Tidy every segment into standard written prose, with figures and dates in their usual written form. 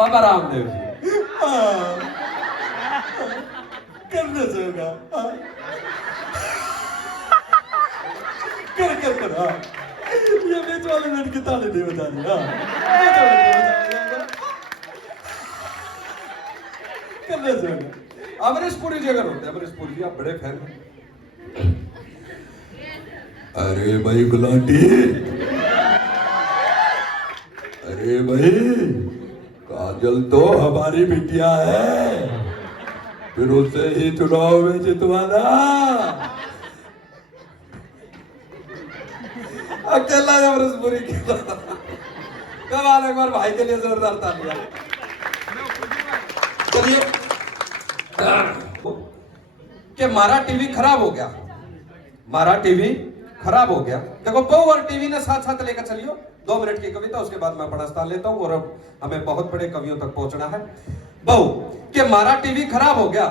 बाबा रामदेव जी। करने से होगा। कर हाँ। ये बीच वाले लड़की ताली नहीं बजा रही। हाँ बीच वाले नहीं बजा रही। करने से होगा। अमरीश पुरी जी अगर होते, अमरीश पुरी जी आप बड़े फैन हैं। अरे भाई गुलाटी, अरे भाई काजल तो हमारी बिटिया है, फिर उसे ही चुनाव में जितवाना। अकेला अमरीश पुरी कमाल, एक बार भाई के लिए जोरदार तालियां। चलिए कि मारा टीवी खराब हो गया, मारा टीवी खराब हो गया। देखो बहु और टीवी ने साथ साथ लेकर चलियो। 2 मिनट की कविता, उसके बाद मैं बड़ा स्थान लेता हूं और अब हमें बहुत बड़े कवियों तक पहुंचना है। बहु कि मारा टीवी खराब हो गया,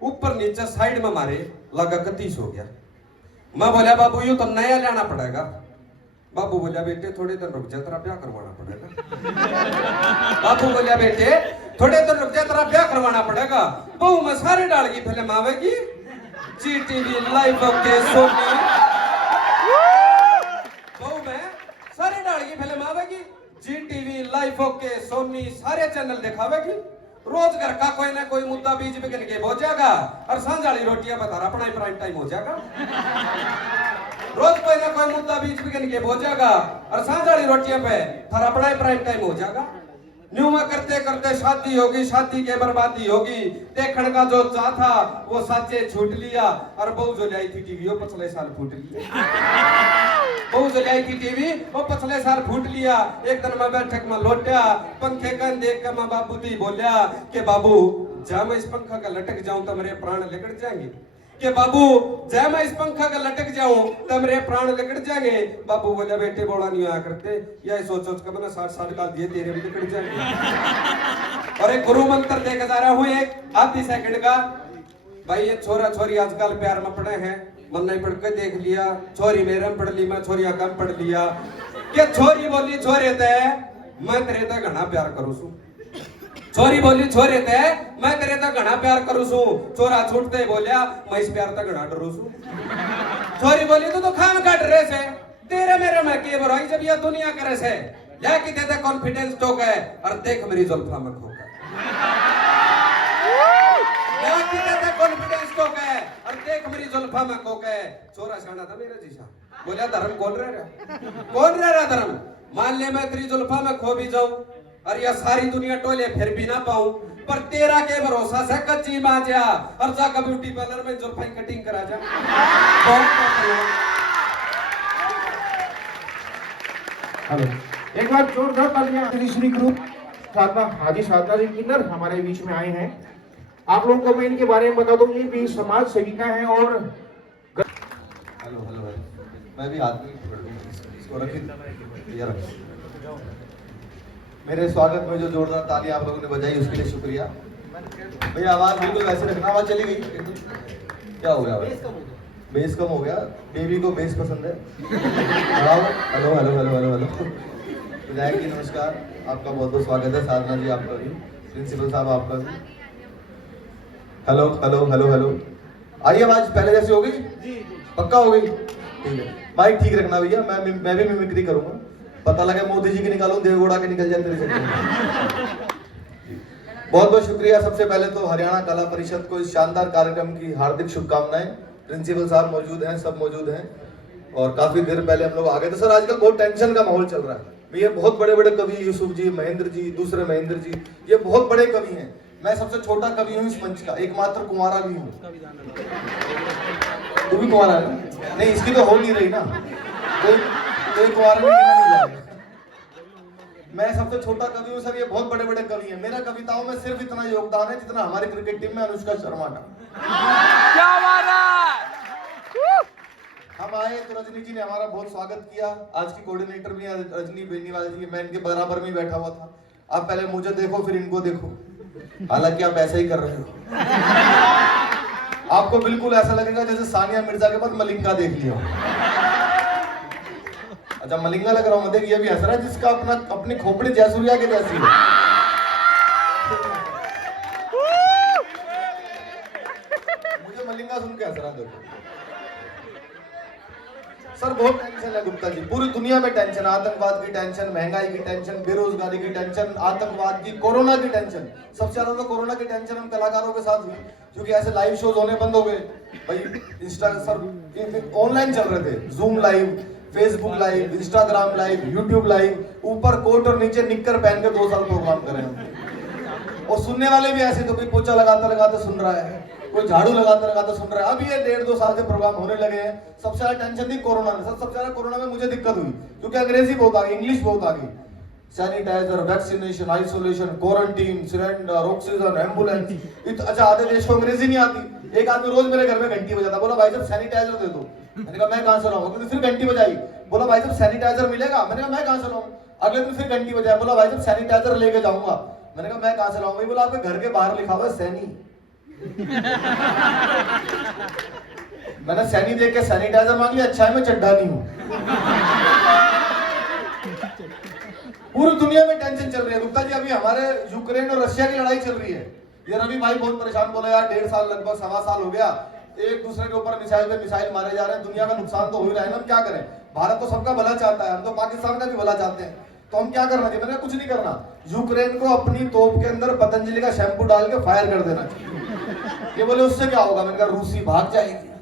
ऊपर नीचे साइड में मारे लगा 31 हो गया। मैं बोला बाबू यूं तो नया लाना पड़ेगा। बाबू बोलिया बेटे थोड़े दिन रुक जा, तेरा ब्याह करवाना पड़ेगा। बाबू बोलिया बेटे थोड़े दिन रुक जा, तेरा ब्याह करवाना पड़ेगा। बहु में सारे डाल की फिल्म आवेगी, जी टीवी लाइव के सोनी। बहु में सारे डाल की फिल्म आवेगी, जी टीवी लाइव के सोनी सारे चैनल दिखावेगी। रोज घर का कोई ना कोई मुद्दा बीच बिगन के हो जाएगा और सांझ वाली रोटियां बता रहा अपना ही प्राइम टाइम हो जाएगा। रोज कोई ना कोई मुद्दा बीच बिगन के हो जाएगा और सांझ वाली रोटियां पे थारा अपना ही प्राइम टाइम हो जाएगा। न्यू में करते करते शादी होगी, शादी के बर्बादी होगी। देखने का जो चाह था वो साचे छूट लिया और बहू जो लाई थी टीवी वो पिछले साल फूट लिया। बहू जो लाई थी टीवी वो पिछले साल फूट लिया। एक दिन मैं बैठक में लौटा, पंखे का देख कर मैं बाबू दी बोलिया कि बाबू जब मैं इस पंखा का लटक जाऊं तो मेरे प्राण निकल जाएंगे। कि बाबू जब मैं इस पंखा का लटक जाऊं तो मेरे प्राण निकल जाएंगे। बाबू बोला बेटे बोला नहीं आया करते, यह सोच सोच कर मैंने 60 का दिए तेरे भी निकल जाएंगे। और एक गुरु मंत्र देकर जा रहा हूं, एक आधी सेकंड का। भाई ये छोरा छोरी आजकल प्यार में पड़े हैं, मन नहीं पढ़ के देख लिया। छोरी मेरे में पढ़ ली, मैं छोरिया कम पढ़ लिया। कि छोरी बोली छोरे ते मैं तेरे ते घना प्यार करूं सू। छोरी बोली छोरे ते मैं तेरे तक घना प्यार करूं सू। छोरा छूटते बोलिया मैं इस प्यार तक घना डरू सू। छोरी बोली तो खाम का डरे से तेरे मेरे में के बुराई जब ये दुनिया करे से या कि तेरे कॉन्फिडेंस तो गए और देख मेरी जुल्फा में खो गए। या कि तेरे कॉन्फिडेंस तो गए और देख मेरी जुल्फा में खो गए। छोरा शाना था मेरा जीसा बोलिया धर्म कौन रह रहा धर्म। मान ले मैं तेरी जुल्फा में खो भी जाऊं और यह सारी दुनिया टोले फिर भी ना पाऊं, पर तेरा के भरोसा से कच्ची बाजा और जाकर ब्यूटी पार्लर में जुल्फाई कटिंग करा जा। हेलो, एक बार जोरदार तालियां श्री ग्रुप साधना हाजी साधना जी किन्नर हमारे बीच में आए हैं। आप लोगों को मैं इनके बारे में बता दूं, ये भी समाज सेविका है और हेलो हेलो मैं भी आदमी पकड़ लूं इसको रखिए। मेरे स्वागत में जो जोरदार ताली आप लोगों ने बजाई उसके लिए शुक्रिया। भैया आवाज बिल्कुल वैसे रखना। आवाज चली गई क्या हो गया? बेस कम हो गया। बेबी को बेस पसंद है। Hello hello hello hello hello विधायक जी नमस्कार, आपका बहुत बहुत स्वागत है। साधना जी आपका भी, प्रिंसिपल साहब आपका भी। हेलो हेलो हेलो हेलो आई आवाज पहले जैसी हो गई? पक्का हो गई? ठीक है, माइक ठीक रखना भैया। मैं भी मिमिक्री करूंगा, पता लगे मोदी जी की निकालूं देवगौड़ा के निकल जाए तेरे से। बहुत बहुत शुक्रिया। सबसे पहले तो हरियाणा कला परिषद को इस शानदार कार्यक्रम की हार्दिक शुभकामनाएं। प्रिंसिपल साहब मौजूद हैं, सब मौजूद हैं और काफी देर पहले हम लोग आ गए थे। सर आजकल बहुत टेंशन का माहौल चल रहा है। ये बहुत बड़े बड़े कवि यूसुफ जी, महेंद्र जी, दूसरे महेंद्र जी, ये बहुत बड़े कवि हैं। मैं सबसे छोटा कवि हूँ इस मंच का, एकमात्र कुंवारा भी हूँ। तू भी कुंवारा है? नहीं इसकी तो हो नहीं रही ना, कोई कुंवारा नहीं जाएगा। मैं सबसे छोटा कवि हूँ सर, ये बहुत बड़े बड़े कवि हैं। मेरा कविताओं में सिर्फ इतना योगदान है जितना हमारी क्रिकेट टीम में अनुष्का शर्मा का। क्या बात है। हम आए तो रजनी जी ने हमारा बहुत स्वागत किया। आज की कोऑर्डिनेटर भी है रजनी बेनीवाल जी, मैं इनके बराबर में बैठा हुआ था। आप पहले मुझे देखो फिर इनको देखो, हालांकि आप ऐसा ही कर रहे हो। आपको बिल्कुल ऐसा लगेगा जैसे सानिया मिर्जा के बाद मलिंगा देख लिया। अच्छा मलिंगा लग रहा हूँ, देख ये भी हंस रहा है जिसका अपनी खोपड़ी जयसूर्या के जैसी है। मुझे मलिंगा सुन के हंस रहा देखो सर। बहुत टेंशन है गुप्ता जी, पूरी दुनिया में टेंशन, आतंकवाद की टेंशन, महंगाई की टेंशन, बेरोजगारी की टेंशन, आतंकवाद की, कोरोना की टेंशन। सबसे ज्यादा तो कोरोना की टेंशन हम कलाकारों के साथ हुई, क्योंकि ऐसे लाइव शोज होने बंद हो गए भाई। इंस्टा सर ऑनलाइन चल रहे थे, zoom live, Facebook live, Instagram live, YouTube live, ऊपर कोट और नीचे निक्कर पहन के 2 साल प्रोग्राम करे हम। और सुनने वाले भी ऐसे, तो कोई पोछा लगाते लगाते सुन रहा है, कोई झाड़ू लगाते लगाते सुन रहा है। अब ये 1.5-2 साल से प्रोग्राम होने लगे हैं। सबसे ज्यादा टेंशन थी कोरोना में। सबसे ज्यादा कोरोना में मुझे दिक्कत हुई, क्योंकि अंग्रेजी बहुत आ गई, इंग्लिश बहुत आ गई। Sanitiser, vaccination, isolation, quarantine, cylinder, oxygen, ambulance. अच्छा, आधे देश को अंग्रेजी नहीं आती। एक आदमी रोज मेरे घर में घंटी बजाता, बोला भाई साहब सैनिटाइजर दे दो। मैंने कहा मैं कहां से लाऊं? अगले दिन फिर घंटी बजाई, बोला भाई साहब सैनिटाइजर मिलेगा? मैंने कहा मैं कहां से लाऊं? अगले दिन फिर घंटी बजाई, बोला भाई साहब सैनिटाइजर लेके जाऊंगा। मैंने कहा मैं कहां से लाऊं? बोला आपके घर के बाहर लिखा हुआ है सैनी। मैंने सैनी देख के सैनिटाइजर मांग लिया। अच्छा है मैं चड्ढा नहीं हूं। पूरी दुनिया में टेंशन चल रही है गुप्ता जी। अभी हमारे यूक्रेन और रशिया की लड़ाई चल रही है। ये रवि भाई बहुत परेशान, बोला यार 1.5 साल, लगभग 1.25 साल हो गया, एक दूसरे के ऊपर मिसाइल पे मिसाइल मारे जा रहे हैं। दुनिया का नुकसान तो हो ही रहा है ना, हम क्या करें? भारत तो सबका भला चाहता है, हम तो पाकिस्तान का भी भला चाहते हैं, तो हम क्या करना चाहिए? मैंने कुछ नहीं करना, यूक्रेन को अपनी तोप के अंदर पतंजलि का शैम्पू डाल के फायर कर देना चाहिए। ये बोले उससे क्या होगा? मैंने कहा रूसी भाग जाएगी।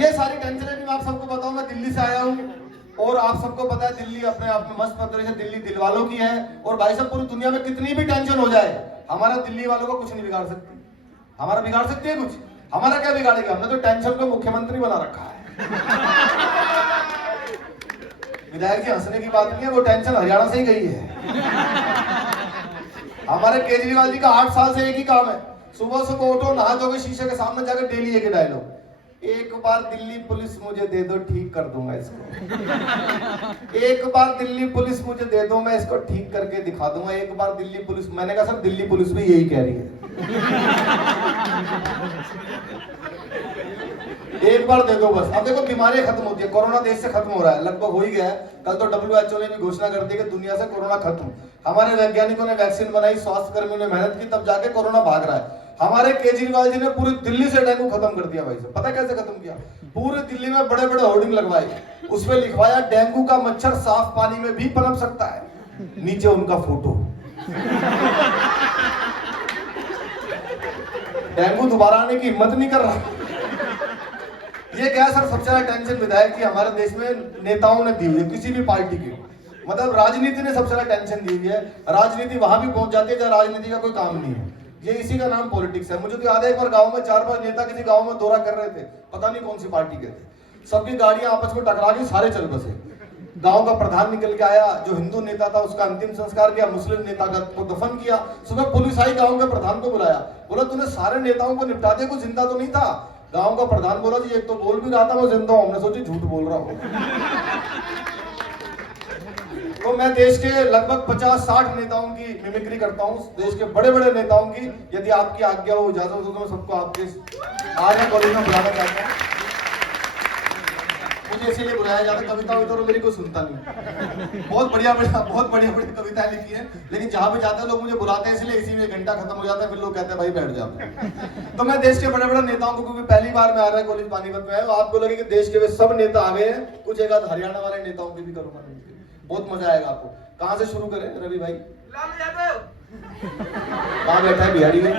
ये सारी टेंशन है। मैं आप सबको बताऊं, मैं दिल्ली से आया हूं और आप सबको पता है दिल्ली अपने आप में मस्त प्रदेश है, दिल्ली दिल वालों की है। और भाई साहब पूरी दुनिया में कितनी भी टेंशन हो जाए, हमारा दिल्ली वालों को कुछ नहीं बिगाड़ सकती। हमारा बिगाड़ सकती है कुछ? हमारा क्या बिगाड़ेगा? हमने तो टेंशन को मुख्यमंत्री बना रखा है। विधायक जी हंसने की बात नहीं है, वो टेंशन हरियाणा से ही गई है। हमारे केजरीवाल जी का 8 साल से एक ही काम है, सुबह सुबह उठो, नहा धोके शीशे के सामने जाकर डेली एक डायलॉग, एक बार दिल्ली पुलिस मुझे दे दो, ठीक कर दूंगा इसको। एक बार दिल्ली पुलिस मुझे दे दो, मैं इसको ठीक करके दिखा दूंगा। एक बार दिल्ली पुलिस। मैंने कहा सर दिल्ली पुलिस भी यही कह रही है। एक बार दे दो बस। अब देखो बीमारियां खत्म होती है, कोरोना देश से खत्म हो रहा है, लगभग हो ही गया है। कल तो WHO ने भी घोषणा कर दी कि दुनिया से कोरोना खत्म। हमारे वैज्ञानिकों ने वैक्सीन बनाई, स्वास्थ्य कर्मियों ने मेहनत की, तब जाके कोरोना भाग रहा है। हमारे केजरीवाल जी ने पूरी दिल्ली से डेंगू खत्म कर दिया भाई साहब। पता कैसे खत्म किया? पूरी दिल्ली में बड़े बड़े होर्डिंग लगवाए, उसमें लिखवाया डेंगू का मच्छर साफ पानी में भी पनप सकता है, नीचे उनका फोटो। डेंगू दोबारा आने की हिम्मत नहीं कर रहा। ये क्या है सर? सबसे ज्यादा टेंशन विधायक की हमारे देश में नेताओं ने दी हुई है, किसी भी पार्टी की। मतलब राजनीति ने सबसे ज्यादा टेंशन दी हुई है। राजनीति वहां भी पहुंच जाती है जहां राजनीति का कोई काम नहीं है। ये इसी का नाम पॉलिटिक्स है। मुझे तो याद है एक बार गांव में 4-5 नेता किसी गांव में दौरा कर रहे थे, पता नहीं कौन सी पार्टी के थे। सबकी गाड़ियां आपस में टकरा गई, सारे चल बसे। गांव का प्रधान निकल के आया, जो हिंदू नेता था उसका अंतिम संस्कार किया, मुस्लिम नेता को दफन किया। सुबह पुलिस आई, गांव के प्रधान को बुलाया, बोला तूने सारे नेताओं को निपटा दिया, कुछ जिंदा तो नहीं था? गांव का प्रधान बोला जी एक तो बोल भी रहा था वो जिंदा हूं। हमने सोची झूठ बोल रहा हूं। तो मैं देश के लगभग 50-60 नेताओं की मिमिक्री करता हूं, देश के बड़े बड़े नेताओं की। यदि आपकी आज्ञा हो, इजाजत हो तो मैं सबको आपके आर्य कॉलेज में बुलाना चाहता हूं। मुझे इसीलिए बुलाया जाता, कविता हुई तो मेरी कोई सुनता नहीं। बहुत बढ़िया कविताएं लिखी है, लेकिन जहां भी जाते हैं लोग मुझे बुलाते हैं, इसलिए इसी में 1 घंटा खत्म हो जाता है, फिर लोग कहते हैं भाई बैठ जाओ। तो मैं देश के बड़े बड़े नेताओं को, क्योंकि पहली बार मैं आ रहा है कॉलेज पानीपत में, आपको लगे कि देश के वे सब नेता आ गए हैं, कुछ एक आध हरियाणा वाले नेताओं की भी करूंगा। बहुत मजा आएगा आपको। कहां से शुरू करें रवि भाई? लालू यादव। कहां बैठा है बिहारी में?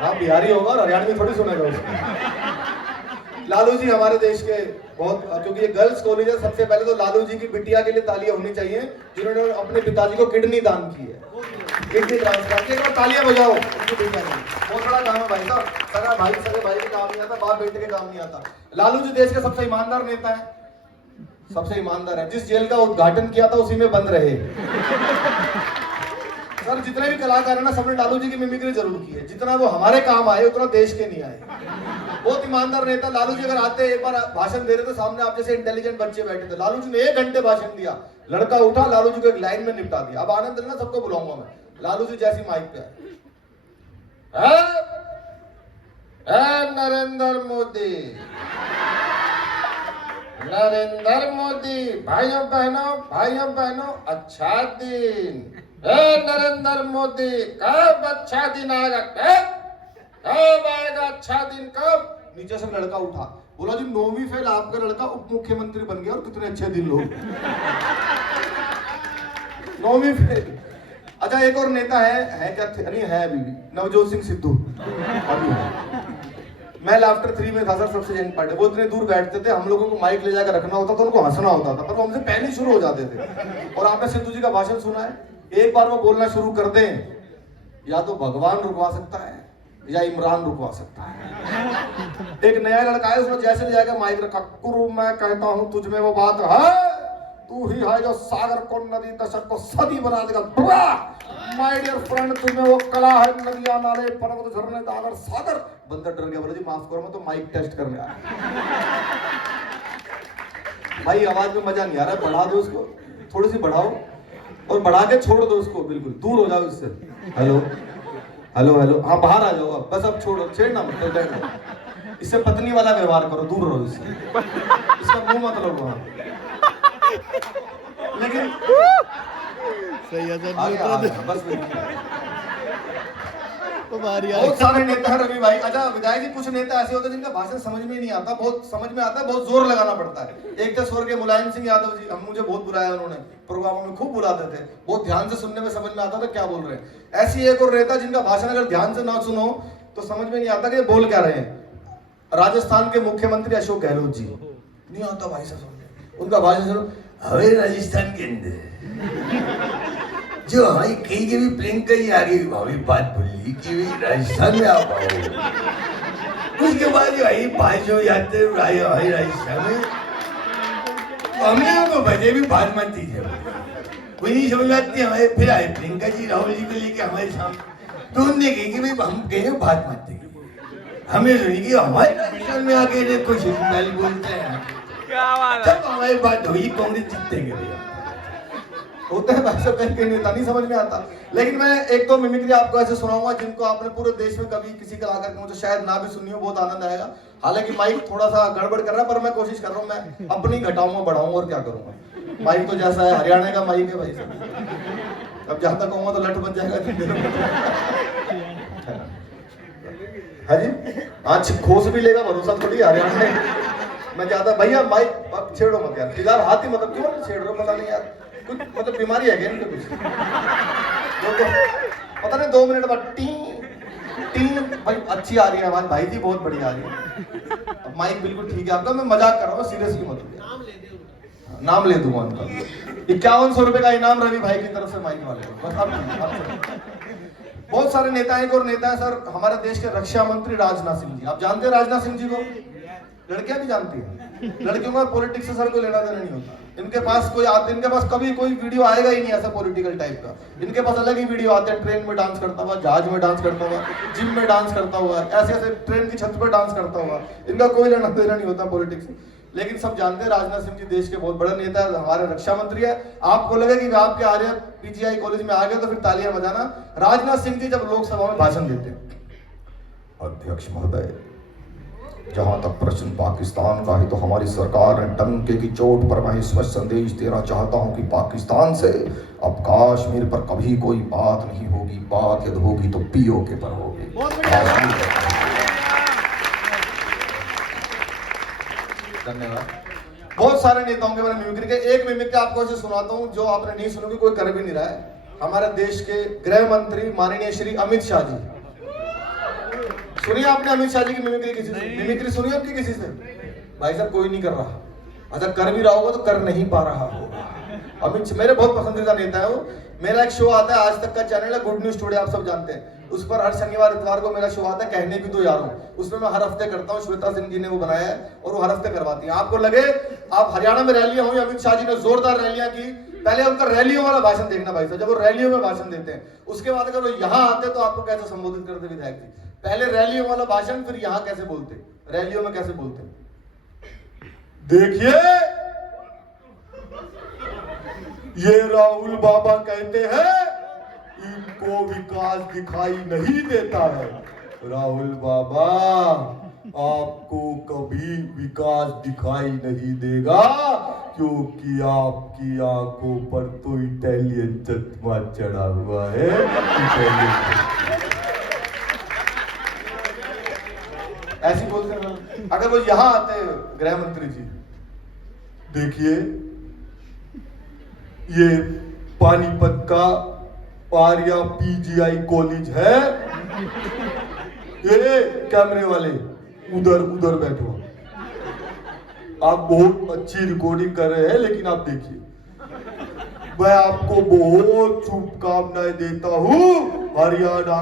हाँ बिहारी होगा और हरियाणवी थोड़ी सुनेगा उसको। लालू जी हमारे देश के बहुत, क्योंकि ये गर्ल्स कॉलेज है, सबसे पहले तो लालू जी की बिटिया के लिए तालियां होनी चाहिए, जिन्होंने अपने पिताजी को किडनी दान की है, किडनी ट्रांसप्लांट की। एक बार तालियां बजाओ उनकी बिटिया ने। बहुत बड़ा काम है भाई साहब। सगा भाई के काम नहीं आता, बाप बेटे के काम नहीं आता। लालू जी देश के सबसे ईमानदार नेता है, सबसे ईमानदार है। जिस जेल का उद्घाटन किया था उसी में बंद रहे। सर जितने भी कलाकार हैं ना, सबने लालू जी की मिमिक्री जरूर की है। जितना वो हमारे काम आए उतना देश के नहीं आए। बहुत ईमानदार नेता। लालू जी अगर आते, एक बार भाषण दे रहे थे, सामने आप जैसे इंटेलिजेंट बच्चे बैठे थे, लालू जी ने 1 घंटे भाषण दिया, लड़का उठा, लालू जी को एक लाइन में निपटा दिया। अब आनंद लेना, सबको बुलाऊंगा मैं। लालू जी जैसी माइक पे नरेंद्र मोदी, नरेंद्र मोदी, भाइयों बहनों अच्छा दिन। नरेंद्र मोदी कब अच्छा दिन आएगा, कब आएगा अच्छा दिन, कब? नीचे से लड़का उठा, बोला जी 9वीं फेल आपका लड़का उप मुख्यमंत्री बन गया, और कितने अच्छे दिन लोग। 9वीं फेल। अच्छा, एक और नेता है क्या नहीं है अभी भी, नवजोत सिंह सिद्धू अभी है। मैं लाफ्टर 3 में था सर, सबसे यंग पार्टी। वो इतने दूर बैठते थे, हम लोगों को माइक ले जाकर रखना होता था, उनको हंसना होता था, पर वो हमसे पहले शुरू हो जाते थे। और आपने सिद्धू जी का भाषण सुना है, एक बार वो बोलना शुरू कर दें, या तो भगवान रुकवा सकता है या इमरान रुकवा सकता है। एक नया लड़का है, उसने जैसे ले जाकर माइक रखा, गुरु मैं कहता हूं तुझ में वो बात है, तू ही है जो सागर को नदी दशक को सदी बना देगा। माय डियर फ्रेंड, तुम्हें वो कला है, नदियां नाले पर्वत झरने सागर सागर। बंदा डर गया, बोला जी माफ करो, मैं तो माइक टेस्ट करने आया। भाई आवाज में मजा नहीं आ रहा, बढ़ा दो उसको, थोड़ी सी बढ़ाओ और बढ़ा के छोड़ दो उसको, बिल्कुल दूर हो जाओ इससे। हेलो हेलो हेलो, हाँ बाहर आ जाओ अब, बस अब छोड़ो, छेड़ना मत, बैठो। इससे पत्नी वाला व्यवहार करो, दूर रहो इससे, इसका मुंह मत लो वहां। लेकिन आगे बस बहुत सारे नेता हैं रवि भाई। अच्छा विधायक जी, कुछ नेता ऐसे होते हैं जिनका भाषण समझ में नहीं आता, बहुत समझ में आता है, बहुत जोर लगाना पड़ता है। एक तो स्वर्गीय मुलायम सिंह यादव जी, हम मुझे बहुत बुलाया उन्होंने, प्रोग्रामों में खूब बुलाते थे, बहुत ध्यान से सुनने में समझ में आता था क्या बोल रहे हैं। ऐसी एक और नेता जिनका भाषण अगर ध्यान से ना सुनो तो समझ में नहीं आता कि बोल क्या रहे हैं। राजस्थान के मुख्यमंत्री अशोक गहलोत जी, नहीं आता भाई साहब उनका भाषण सुनो। हमारे राजस्थान के अंदर जो हमारी कई के भी प्रियंका जी आगे भाभी बात बोली कि भाई राजस्थान में आप आओ, उसके बाद जो आई भाजो यात्रा हमारे राजस्थान में, हम लोगों को बजे भी बात मानती है, कोई नहीं समझ आती हमारे। फिर आए प्रियंका जी राहुल जी को लेके हमारे सामने, तो उनने कही कि भाई हम कहे बात मानते, हमें सुनी कि हमारे राजस्थान में आके कुछ बोलते हैं, जब हमारी बात हुई कांग्रेस जीतेंगे भैया। होता है भाई साहब, कहीं नेता नहीं समझ में आता। लेकिन मैं एक दो मिमिक्री आपको ऐसे सुनाऊंगा जिनको आपने पूरे देश में कभी किसी कलाकार की मुझे शायद ना भी सुनी हो, बहुत आनंद आएगा। हालांकि माइक थोड़ा सा गड़बड़ कर रहा है, पर मैं कोशिश कर रहा हूँ, मैं अपनी घटाऊंगा बढ़ाऊंगा और क्या करूंगा। माइक तो जैसा है, हरियाणा का माइक है भाई साहब, अब जहां तक कहूंगा तो लट बन जाएगा। है जी, आज खोस भी लेगा, भरोसा थोड़ी हरियाणा में। मैं चाहता भैया माइक अब छेड़ो मत यार, फिलहाल हाथ ही मतलब क्यों छेड़ रहे हो, पता नहीं यार कुछ मतलब बीमारी है क्या इनको कुछ, पता नहीं। 2 मिनट बाद टी टी भाई अच्छी आ रही है आवाज, भाई जी बहुत बढ़िया आ रही है। अब माइक बिल्कुल ठीक है आपका, मैं मजाक कर रहा हूँ, सीरियसली मत नाम ले दूंगा उनका। 5100 रुपए का इनाम रवि भाई की तरफ से माइक वाले को, बस अब बहुत सारे नेता हैं। और नेता है सर हमारे देश के रक्षा मंत्री राजनाथ सिंह जी, आप जानते हैं राजनाथ सिंह जी को, लड़कियां भी जानती हैं। लड़कियों का पॉलिटिक्स से सर कोई लेना देना नहीं होता, इनके पास कोई आते, इनके पास कभी कोई वीडियो आएगा ही नहीं ऐसा पॉलिटिकल टाइप का। इनके पास अलग ही वीडियो आते हैं, ट्रेन में डांस करता हुआ, जहाज में डांस करता हुआ, जिम में डांस करता हुआ, ऐसे ऐसे ट्रेन की छत पर डांस करता हुआ। इनका कोई लेना देना नहीं होता पॉलिटिक्स से। लेकिन सब जानते हैं राजनाथ सिंह जी देश के बहुत बड़े नेता है, हमारे रक्षा मंत्री है। आपको लगे कि आपके आर्य पीजीआई कॉलेज में आ गए तो फिर तालियां बजाना। राजनाथ सिंह जी जब लोकसभा में भाषण देते हैं, अध्यक्ष महोदय, जहां तक प्रश्न पाकिस्तान का है तो हमारी सरकार ने डंके की चोट पर मैं स्पष्ट संदेश देना चाहता हूं कि पाकिस्तान से अब कश्मीर पर कभी कोई बात नहीं होगी, बात यदि होगी तो पीओके पर होगी। धन्यवाद। बहुत सारे नेताओं के बारे में मिमिक्री के, एक मिमिक्री आपको ऐसे सुनाता हूं जो आपने नहीं सुनोगे, कोई कर भी नहीं रहा है। हमारे देश के गृह मंत्री माननीय श्री अमित शाह जी, सुनिए आपने अमित शाह जी की मिमिक्री किसी से, मिमिक्री सुनिए आपकी किसी से? भाई साहब कोई नहीं कर रहा, अच्छा कर भी रहा होगा तो कर नहीं पा रहा होगा। अमित मेरे बहुत पसंदीदा नेता है वो। मेरा एक शो आता है आज तक का चैनल है गुड न्यूज टुडे, आप सब जानते हैं, उस पर हर शनिवार इतवार को मेरा शो आता है, कहने भी तो यारों। उसमें मैं हर हफ्ते करता हूँ, श्वेता सिंह जी ने वो बनाया है और वो हर हफ्ते करवाती है। आपको लगे आप हरियाणा में रैलियां हुई, अमित शाह जी ने जोरदार रैलियां की, पहले उनका रैलियों वाला भाषण देखना भाई साहब, जब वो रैलियों में भाषण देते हैं, उसके बाद अगर वो यहाँ आते तो आपको कैसे संबोधित करते विधायक जी? पहले रैलियों वाला भाषण, फिर यहाँ कैसे बोलते, रैलियों में कैसे बोलते। देखिए ये राहुल बाबा कहते हैं इनको विकास दिखाई नहीं देता है, राहुल बाबा, आपको कभी विकास दिखाई नहीं देगा क्योंकि आपकी आंखों पर तो इटालियन चश्मा चढ़ा हुआ है। ऐसी बोलते हैं। अगर वो यहाँ आते गृह मंत्री जी, देखिए ये पानीपत का आर्या पीजीआई कॉलेज है। ये कैमरे वाले उधर उधर बैठो, आप बहुत अच्छी रिकॉर्डिंग कर रहे हैं, लेकिन आप देखिए मैं आपको बहुत शुभकामनाएं देता हूँ। हरियाणा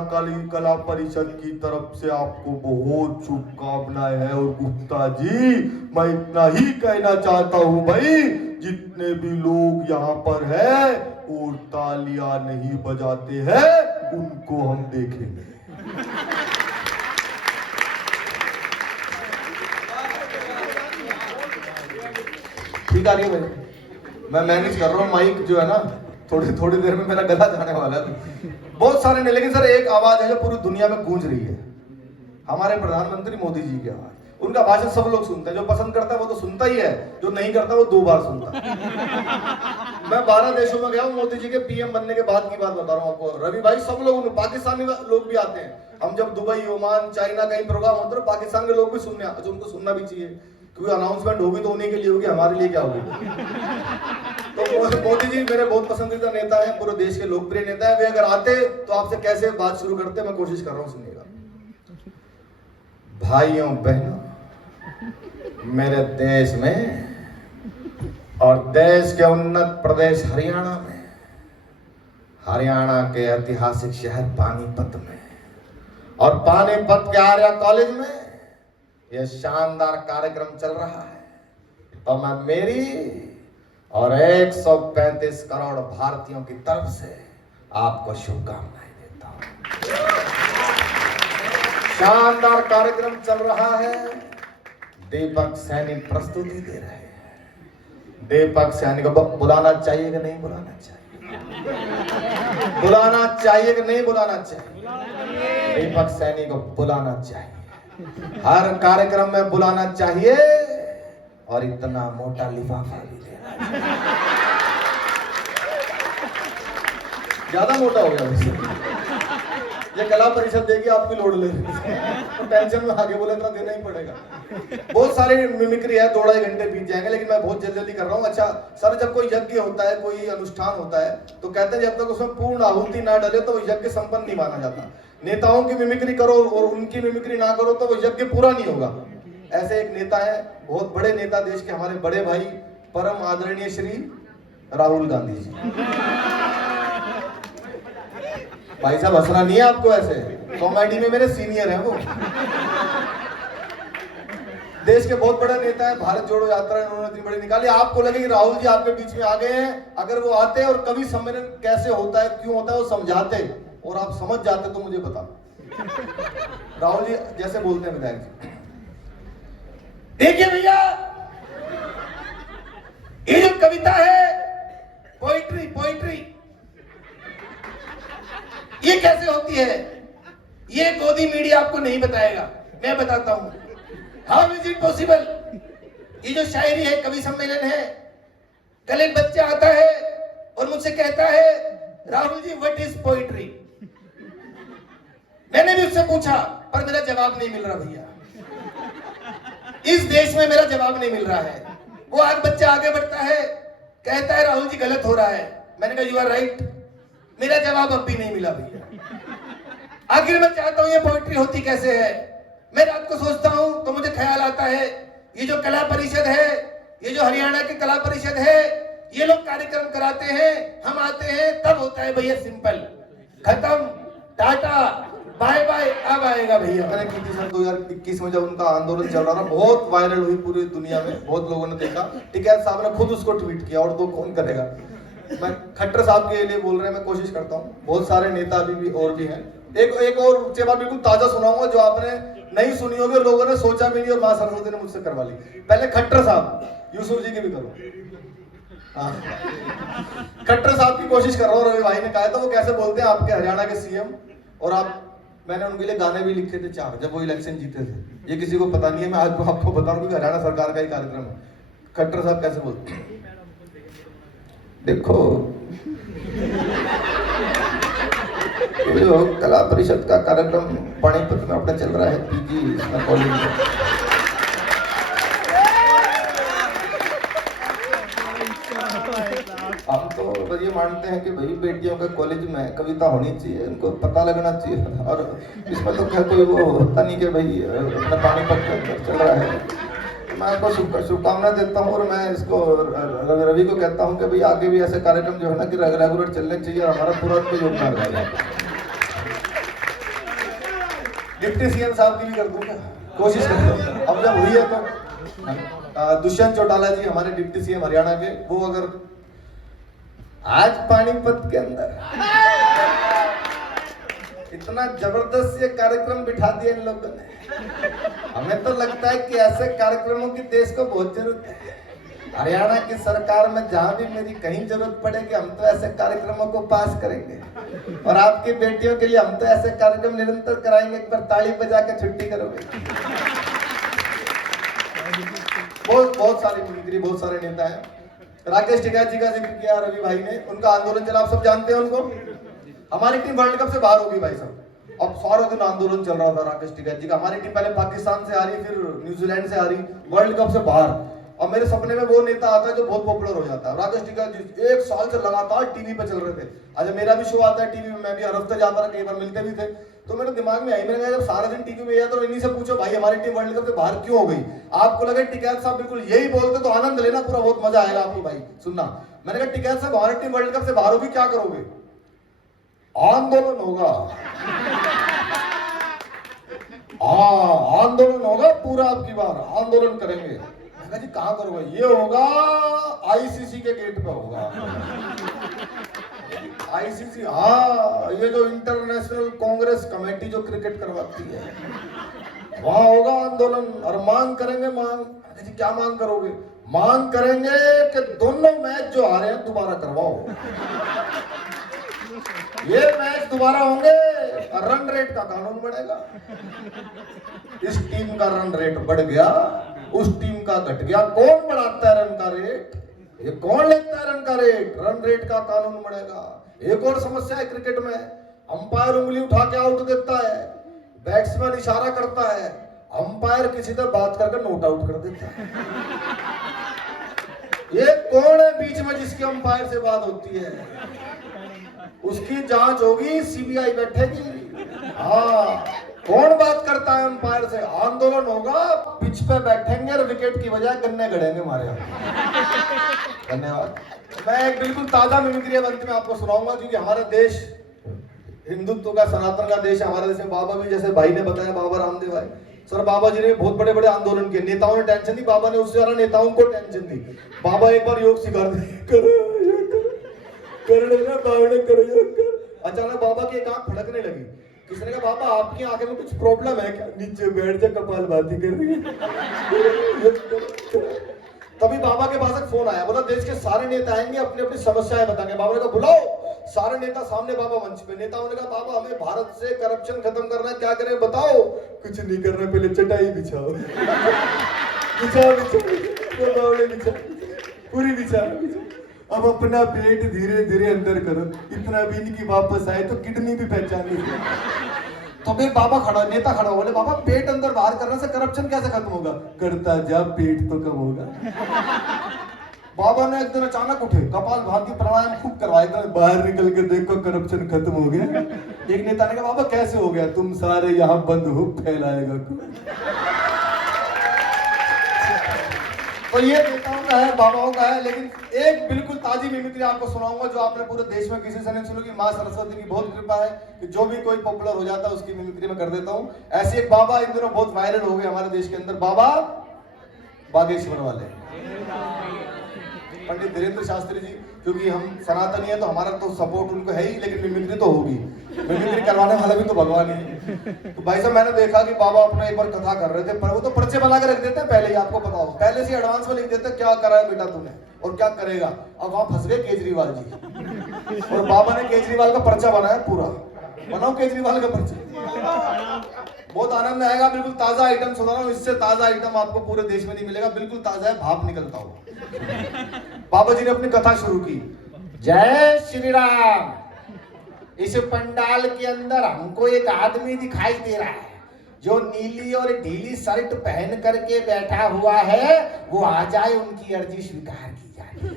कला परिषद की तरफ से आपको बहुत शुभकामनाएं हैं। और गुप्ता जी, मैं इतना ही कहना चाहता हूँ भाई, जितने भी लोग यहाँ पर हैं और तालियां नहीं बजाते हैं, उनको हम देखेंगे। ठीक आ रही है भाई? मैं मैनेज कर रहा हूँ, माइक जो है ना थोड़ी थोड़ी देर में मेरा गला जाने वाला है। बहुत सारे नहीं, लेकिन सर एक आवाज है जो पूरी दुनिया में गूंज रही है, हमारे प्रधानमंत्री मोदी जी की आवाज। उनका भाषण सब लोग सुनते हैं, जो पसंद करता है वो तो सुनता ही है, जो नहीं करता वो 2 बार सुनता है। मैं 12 देशों में गया हूँ मोदी जी के पीएम बनने के बाद की बात बता रहा हूँ आपको रवि भाई। सब लोग, पाकिस्तानी लोग भी आते हैं। हम जब दुबई, ओमान, चाइना कहीं प्रोग्राम होता है, पाकिस्तान के लोग भी सुनने, जो उनको सुनना भी चाहिए, क्योंकि अनाउंसमेंट होगी तो उन्हीं के लिए होगी, हमारे लिए क्या होगी। तो मोदी जी मेरे बहुत पसंदीदा नेता हैं, पूरे देश के लोकप्रिय नेता हैं। वे अगर आते तो आपसे कैसे बात शुरू करते, मैं कोशिश कर रहा हूँ, सुनिएगा। भाइयों बहनों, मेरे देश में और देश के उन्नत प्रदेश हरियाणा में, हरियाणा के ऐतिहासिक शहर पानीपत में और पानीपत के आर्या कॉलेज में यह शानदार कार्यक्रम चल रहा है, तो मैं मेरी और 135 करोड़ भारतीयों की तरफ से आपको शुभकामनाएं देता हूं। शानदार कार्यक्रम चल रहा है। दीपक सैनी प्रस्तुति दे रहे हैं। दीपक सैनी को बुलाना चाहिए कि नहीं बुलाना चाहिए? बुलाना चाहिए कि नहीं बुलाना चाहिए? दीपक सैनी को बुलाना चाहिए, हर कार्यक्रम में बुलाना चाहिए, और इतना मोटा लिफाफा भी देना चाहिए। ज्यादा मोटा हो गया वैसे। ये कला परिषद देगी आपकी लोड ले, तो टेंशन में आगे बोले तो देना ही पड़ेगा। बहुत सारे मिमिक्री है, 2-2.5 घंटे बीत जाएंगे, लेकिन मैं बहुत जल्दी कर रहा हूँ। अच्छा सर, जब कोई यज्ञ होता है, कोई अनुष्ठान होता है, तो कहते हैं जब तक उसमें पूर्ण आहुति ना डले तो वो यज्ञ संपन्न नहीं माना जाता। नेताओं की मिमिक्री करो और उनकी मिमिक्री ना करो तो वो यज्ञ पूरा नहीं होगा। ऐसे एक नेता है, बहुत बड़े नेता, देश के हमारे बड़े भाई, परम आदरणीय श्री राहुल गांधी जी। भाई साहब हंसना नहीं है आपको, ऐसे कॉमेडी में मेरे सीनियर हैं वो। देश के बहुत बड़े नेता है, भारत जोड़ो यात्रा इन्होंने इतनी बड़ी निकाली। आपको लगे कि राहुल जी आपके बीच में आ गए हैं, अगर वो आते और कवि सम्मेलन कैसे होता है, क्यों होता है, वो समझाते और आप समझ जाते तो मुझे बता। राहुल जी जैसे बोलते हैं विधायक जी, देखिए भैया, ये जो कविता है, पोइट्री, ये कैसे होती है, ये गोदी मीडिया आपको नहीं बताएगा, मैं बताता हूं। How is it possible? ये जो शायरी है, कवि सम्मेलन है, कल एक बच्चा आता है और मुझसे कहता है, Rahul ji what is poetry? मैंने भी उससे पूछा, पर मेरा जवाब नहीं मिल रहा भैया। इस देश में मेरा जवाब नहीं मिल रहा है। वो आज बच्चा आगे बढ़ता है, कहता है राहुल जी गलत हो रहा है। मैंने कहा यू आर राइट, मेरा जवाब अब भी नहीं मिला भैया। आखिर मैं चाहता हूं ये पोइट्री होती कैसे है। मैं रात को सोचता हूं तो मुझे ख्याल आता है, ये जो कला परिषद है, ये जो हरियाणा की कला परिषद है, ये लोग कार्यक्रम कराते हैं, हम आते हैं, तब होता है भैया सिंपल, खत्म, टाटा, बाय बाय, अब आएगा भैया। मैंने की थी सर 2021 में, जब उनका आंदोलन चल रहा था, बहुत वायरल हुई पूरी दुनिया में, बहुत लोगों ने देखा। टिकैत साहब ने खुद उसको ट्वीट किया, और तो कौन करेगा। मैं खट्टर साहब के लिए बोल रहे हैं, मैं कोशिश करता हूँ। बहुत सारे नेता अभी और भी हैं। एक और बात बिल्कुल ताजा सुनाऊंगा, जो आपने नहीं सुनी होगी, लोगों ने सोचा भी नहीं, और मां सरस्वती ने मुझसे करवा ली। पहले खट्टर साहब, यूसुफ जी की भी करो। खट्टर साहब की कोशिश कर रहा हूँ। रवि भाई ने कहा था, वो कैसे बोलते हैं आपके हरियाणा के सीएम, और आप मैंने उनके लिए गाने भी लिखे थे 4 जब वो इलेक्शन जीते थे। ये किसी को पता नहीं है, मैं आज आपको बता रहा हूँ कि हरियाणा सरकार का ही कार्यक्रम है। खट्टर साहब कैसे बोलते हैं, देखो ये जो कला परिषद का कार्यक्रम पानीपत में अपना चल रहा है, पीजी इसमें कॉलेज में, हम तो बस ये मानते हैं कि भाई बेटियों के कॉलेज में कविता होनी चाहिए, उनको पता लगना चाहिए। और इसमें तो क्या कोई वो होता नहीं कि भाई अपना पानीपत के अंदर चल रहा है। मैं आपको शुभकामना देता हूँ और मैं इसको रवि को कहता हूँ कि भाई आगे भी ऐसे कार्यक्रम जो है ना कि रेगुलर चलने चाहिए और हमारा पूरा उसमें योगदान रहेगा। डिप्टी सीएम साहब की भी कर दूंगा, कोशिश करूंगा। अब जब हुई है तो दुष्यंत चौटाला जी हमारे डिप्टी सीएम हरियाणा के, वो अगर आज पानीपत के अंदर इतना जबरदस्त ये कार्यक्रम बिठा दिया इन लोगों ने, हमें तो लगता है कि ऐसे कार्यक्रमों की देश को बहुत जरूरत है। हरियाणा की सरकार में जहां भी मेरी कहीं जरूरत पड़ेगी हम तो ऐसे कार्यक्रमों को पास करेंगे और आपकी बेटियों के लिए हम तो ऐसे कार्यक्रम निरंतर कराएंगे। एक बार ताली बजा के छुट्टी करोगे। बहुत सारी मिमिक्री, बहुत सारे नेता हैं। राकेश टिकैत जी का जिक्र किया रवि भाई ने, उनका आंदोलन चला, आप सब जानते हैं उनको। हमारी टीम वर्ल्ड कप से बाहर होगी भाई साहब। अब सारा दिन आंदोलन चल रहा था राकेश टिकैत जी का। हमारी टीम पहले पाकिस्तान से हारी, फिर न्यूजीलैंड से हारी, वर्ल्ड कप से बाहर। और मेरे सपने में वो नेता आता है जो बहुत पॉपुलर हो जाता है। राकेश टिकैत जी 1 साल से लगातार टीवी पे चल रहे थे। आज मेरा भी शो आता है टीवी में, मैं भी हर हफ्ते जाता था, कई बार मिलते भी थे। तो मेरे दिमाग में आई, मैंने कहा जब सारा दिन टीवी में तो इन्हीं से पूछो भाई हमारी टीम वर्ल्ड कप से बाहर क्यों हो गई। आपको लगे टिकैत साहब बिल्कुल यही बोलते तो आनंद लेना पूरा, बहुत मजा आएगा आपको भाई सुनना। मैंने कहा टिकैत साहब हमारी टीम वर्ल्ड कप से बाहर होगी, क्या करोगे। आंदोलन होगा। आंदोलन होगा पूरा, आपकी बार आंदोलन करेंगे। मैंने कहा जी कहां करोगे। ये होगा आईसीसी के गेट पे होगा। आईसीसी, हाँ, ये जो इंटरनेशनल कांग्रेस कमेटी जो क्रिकेट करवाती है, वहां होगा आंदोलन। और मांग करेंगे, मांग जी क्या मांग करोगे। मांग करेंगे कि दोनों मैच जो हारे हैं दोबारा करवाओ। ये मैच दोबारा होंगे, रन रेट का कानून बढ़ेगा। इस टीम का रन रेट बढ़ गया, उस टीम का घट गया। कौन बढ़ाता है रन का रेट, ये कौन लेता है रन का रेट, रन रेट का कानून बढ़ेगा। एक और समस्या है क्रिकेट में, अंपायर उंगली उठा के आउट देता है, बैट्समैन इशारा करता है, अंपायर किसी से बात करके नोट आउट कर देता है। ये कौन है बीच में जिसकी अंपायर से बात होती है, उसकी जांच होगी, सीबीआई बैठेगी। हाँ, कौन बात करता है अंपायर से। आंदोलन होगा, पिच पे बैठेंगे और विकेट की बजाय गन्ने गड़ेंगे हमारे यहाँ। धन्यवाद। मैं एक बिल्कुल ताजा मिमिक्री अंत में आपको सुनाऊंगा, क्योंकि हमारा देश हिंदुत्व का, सनातन का देश है। हमारे देश में बाबा भी, जैसे भाई ने बताया, बाबा रामदेव भाई सर, बाबा जी ने बहुत बड़े बड़े आंदोलन किए। नेताओं ने टेंशन दी, बाबा ने उससे ज्यादा नेताओं को टेंशन दी। बाबा एक बार योग सिखा अचानक बाबा की एक आंख फड़कने लगी। किसी ने कहा बाबा आपकी आंखें में कुछ प्रॉब्लम है क्या। नीचे बैठ जा, कपालभाति कर रही है। तभी बाबा के पास एक फोन आया, बोला देश के सारे नेता आएंगे, अपनी अपनी समस्याएं बताएंगे। बाबा ने कहा बुलाओ सारे नेता सामने। बाबा मंच पे, नेताओं ने कहा बाबा हमें भारत से करप्शन खत्म करना है, क्या करें बताओ। कुछ नहीं करना, पहले चटाई बिछाओ। बिछाओ पूरी बिछाओ। अब अपना पेट धीरे धीरे अंदर करो, इतना भी नहीं कि वापस आए तो किडनी भी पहचान ली। तो फिर बाबा खड़ा, नेता खड़ा बोले बाबा पेट अंदर बाहर करने से करप्शन कैसे खत्म होगा। करता जा, पेट तो कम होगा। बाबा ने एक दिन अचानक उठे, कपालभाति प्राणायाम खूब करवाए, बाहर निकल के देखो करप्शन खत्म हो गया। एक नेता ने कहा बाबा कैसे हो गया। तुम सारे यहाँ बंद हो, फैलाएगा कौन। तो ये नेताओं का है, बाबाओं का है। लेकिन एक बिल्कुल ताजी मिमिक्री आपको सुनाऊंगा जो आपने पूरे देश में किसी से नहीं सुनी। माँ सरस्वती की बहुत कृपा है कि जो भी कोई पॉपुलर हो जाता है उसकी मिमिक्री में कर देता हूँ। ऐसे एक बाबा इन दिनों बहुत वायरल हो गए हमारे देश के अंदर, बाबा बागेश्वर वाले पंडित धीरेन्द्र शास्त्री जी। क्योंकि हम सनातनी है तो हमारा तो सपोर्ट उनको है ही, लेकिन मिमिक्री तो होगी। मिमिक्री करवाने वाला भी तो भगवान ही है। तो भाई साहब मैंने देखा कि बाबा अपना एक बार कथा कर रहे थे, पर वो तो पर्चे बना के रख देते हैं पहले ही, आपको पता हो, पहले से एडवांस में लिख देते हैं क्या करा है बेटा तूने और क्या करेगा। अब वहां फंस गए केजरीवाल जी, और बाबा ने केजरीवाल का पर्चा बनाया पूरा। बनाओ केजरीवाल का पर्ची। बहुत आनंद आएगा, बिल्कुल ताजा आइटम सुना रहा हूँ, इससे ताजा आइटम आपको पूरे देश में नहीं मिलेगा, बिल्कुल ताजा है, भाप निकलता हुआ। बाबा जी ने अपनी कथा शुरू की। जय श्री राम। इस पंडाल के अंदर हमको एक आदमी दिखाई दे रहा है जो नीली और ढीली शर्ट पहन करके बैठा हुआ है, वो आ जाए, उनकी अर्जी स्वीकार की जाए।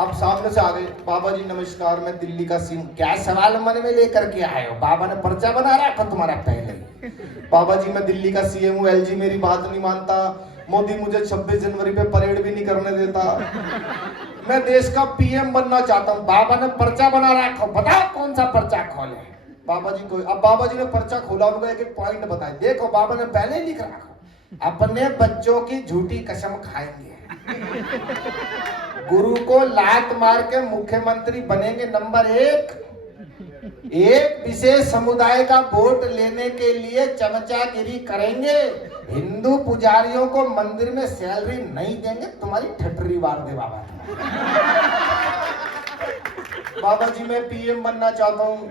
अब सामने से आ गए। बाबा जी नमस्कार, मैं दिल्ली का सीएम। क्या सवाल मन में लेकर के आए हो? बाबा ने पर्चा बना रखा तुम्हारा पहले। बाबा जी मैं दिल्ली का सीएम हूँ, एलजी मेरी बात नहीं मानता, मोदी मुझे 26 जनवरी पे परेड भी नहीं करने देता, मैं देश का पीएम बनना चाहता हूँ। बाबा ने पर्चा बना रखा, बताओ कौन सा पर्चा खोले। बाबा जी को, अब बाबा जी ने पर्चा खोला, उनको एक एक पॉइंट बताए। देखो बाबा ने पहले ही लिख रखा, अपने बच्चों की झूठी कसम खाएंगे, गुरु को लात मार के मुख्यमंत्री बनेंगे, नंबर 1, एक विशेष समुदाय का वोट लेने के लिए चमचागिरी करेंगे, हिंदू पुजारियों को मंदिर में सैलरी नहीं देंगे, तुम्हारी ठटरी मार दे बाबा। बाबा जी मैं पीएम बनना चाहता हूँ,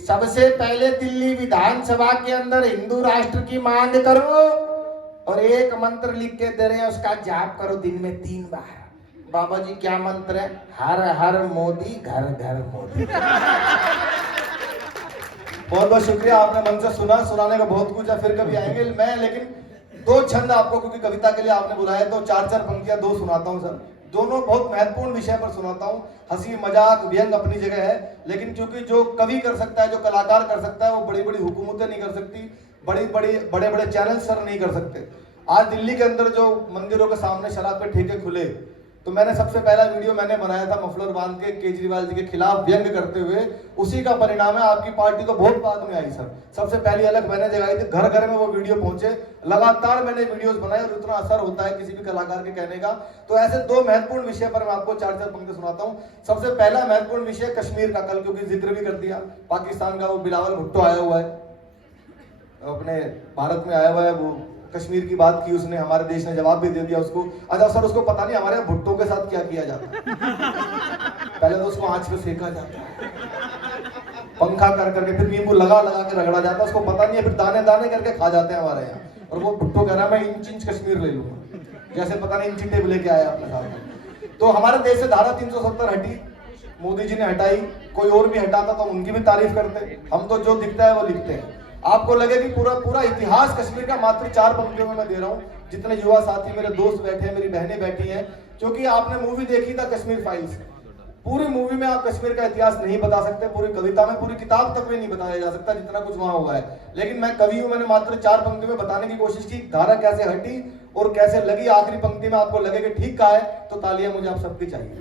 सबसे पहले दिल्ली विधानसभा के अंदर हिंदू राष्ट्र की मांग करो और एक मंत्र लिख के दे रहे हैं, उसका जाप करो दिन में 3 बार। बाबा जी क्या मंत्र है? हर हर मोदी, घर घर मोदी। बहुत बहुत शुक्रिया, आपने मन से सुना, सुनाने का बहुत कुछ है, फिर कभी आएंगे। मैं लेकिन 2 छंद आपको, क्योंकि कविता के लिए आपने बुलाया, तो 4-4 पंक्तियां 2 सुनाता हूं सर। दोनों बहुत महत्वपूर्ण विषय पर सुनाता हूं। हंसी मजाक व्यंग अपनी जगह है, लेकिन क्योंकि जो कवि कर सकता है, जो कलाकार कर सकता है, वो बड़ी बड़ी हुकूमतें नहीं कर सकती, बड़े बड़े चैनल सर नहीं कर सकते। आज दिल्ली के अंदर जो मंदिरों के सामने शराब के ठेके खुले, तो मैंने सबसे पहला वीडियो मैंने बनाया था मफलर बांध के केजरीवाल जी के खिलाफ व्यंग करते हुए। उसी का परिणाम है, आपकी पार्टी तो बहुत बाद में आई सर, सबसे पहली अलग मैंने जगाई थी, घर घर में वो वीडियो पहुंचे, लगातार मैंने वीडियोस बनाए और इतना असर होता है किसी भी कलाकार के कहने का। तो ऐसे 2 महत्वपूर्ण विषय पर मैं आपको 4-4 पंक्ति सुनाता हूँ। सबसे पहला महत्वपूर्ण विषय कश्मीर का, कल क्योंकि जिक्र भी कर दिया, पाकिस्तान का वो बिलावल भुट्टो आया हुआ है, अपने भारत में आया हुआ है, वो कश्मीर की बात की उसने, हमारे देश ने जवाब भी दे दिया उसको। अच्छा सर, उसको पता नहीं हमारे यहाँ भुट्टो के साथ क्या किया जाता है। पहले तो उसको आंच पे सेका जाता है, पंखा कर करके, फिर नींबू लगा लगा के रगड़ा जाता है, उसको पता नहीं है, फिर दाने दाने करके खा जाते हैं हमारे यहाँ। और वो भुट्टो कह रहा है मैं इंच कश्मीर ले लूंगा, जैसे पता नहीं इंची टेप लेके आया अपने साथ। तो हमारे देश से धारा 370 हटी, मोदी जी ने हटाई, कोई और भी हटाता तो उनकी भी तारीफ करते। हम तो जो दिखता है वो लिखते हैं। आपको लगे कि पूरा इतिहास कश्मीर का मात्र 4 पंक्तियों में मैं दे रहा हूं। जितने युवा साथी मेरे दोस्त बैठे हैं, मेरी बहनें बैठी हैं, क्योंकि आपने मूवी देखी था कश्मीर फाइल्स, पूरी मूवी में आप कश्मीर का इतिहास नहीं बता सकते, पूरी कविता में, पूरी किताब तक में नहीं बताया जा सकता जितना कुछ वहां हुआ है। लेकिन मैं कवि हूं, मैंने मात्र 4 पंक्तियों में बताने की कोशिश की, धारा कैसे हटी और कैसे लगी। आखिरी पंक्ति में आपको लगे कि ठीक कहा है तो तालियां मुझे आप सबकी चाहिए।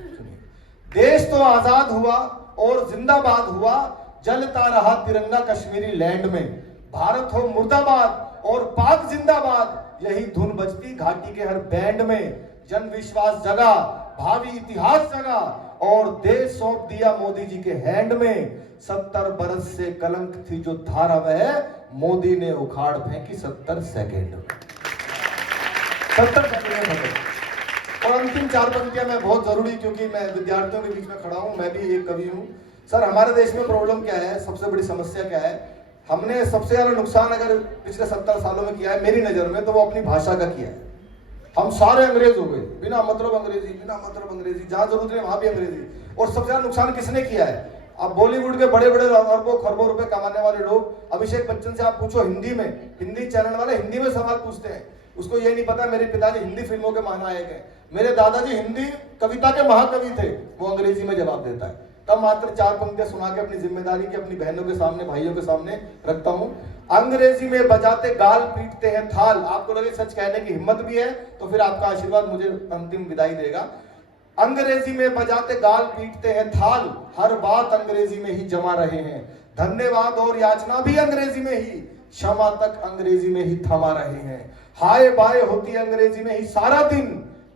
देश तो आजाद हुआ और जिंदाबाद हुआ, जलता रहा तिरंगा कश्मीरी लैंड में, भारत हो मुर्दाबाद और पाक जिंदाबाद, यही धुन बजती घाटी के हर बैंड में, जन विश्वास जगा, भावी इतिहास जगा और देश सौंप दिया मोदी जी के हैंड में। 70 बरस से कलंक थी जो धारा वह, मोदी ने उखाड़ फेंकी 70 सेकेंड में। 70 सेकेंड में। और अंतिम 4 पंक्तियां मैं बहुत जरूरी, क्योंकि मैं विद्यार्थियों के बीच में खड़ा हूं, मैं भी एक कवि हूं। सर हमारे देश में प्रॉब्लम क्या है, सबसे बड़ी समस्या क्या है? हमने सबसे ज्यादा नुकसान अगर पिछले 70 सालों में किया है मेरी नजर में, तो वो अपनी भाषा का किया है। हम सारे अंग्रेज हो गए, बिना मतलब अंग्रेजी, जहां जरूरत है वहां भी अंग्रेजी। और सबसे ज्यादा नुकसान किसने किया है? अब बॉलीवुड के बड़े बड़े अरबों खरबों रुपए कमाने वाले लोग, अभिषेक बच्चन से आप पूछो हिंदी में, हिंदी चैनल वाले हिंदी में सवाल पूछते हैं, उसको ये नहीं पता मेरे पिताजी हिंदी फिल्मों के महानायक हैं, मेरे दादाजी हिंदी कविता के महाकवि थे, वो अंग्रेजी में जवाब देता है। तब मात्र 4 पंक्तियां सुना के अपनी जिम्मेदारी की अपनी बहनों के सामने, भाइयों के सामने रखता हूं। अंग्रेजी में बजाते गाल पीटते हैं थाल, आपको लगे सच कहने की हिम्मत भी है तो फिर आपका आशीर्वाद मुझे अंतिम विदाई देगा। अंग्रेजी में बजाते गाल पीटते हैं थाल, हर बात अंग्रेजी में ही जमा रहे हैं, धन्यवाद और याचना भी अंग्रेजी में ही, क्षमा तक अंग्रेजी में ही थमा रहे हैं, हाय बाय होती अंग्रेजी में ही सारा दिन,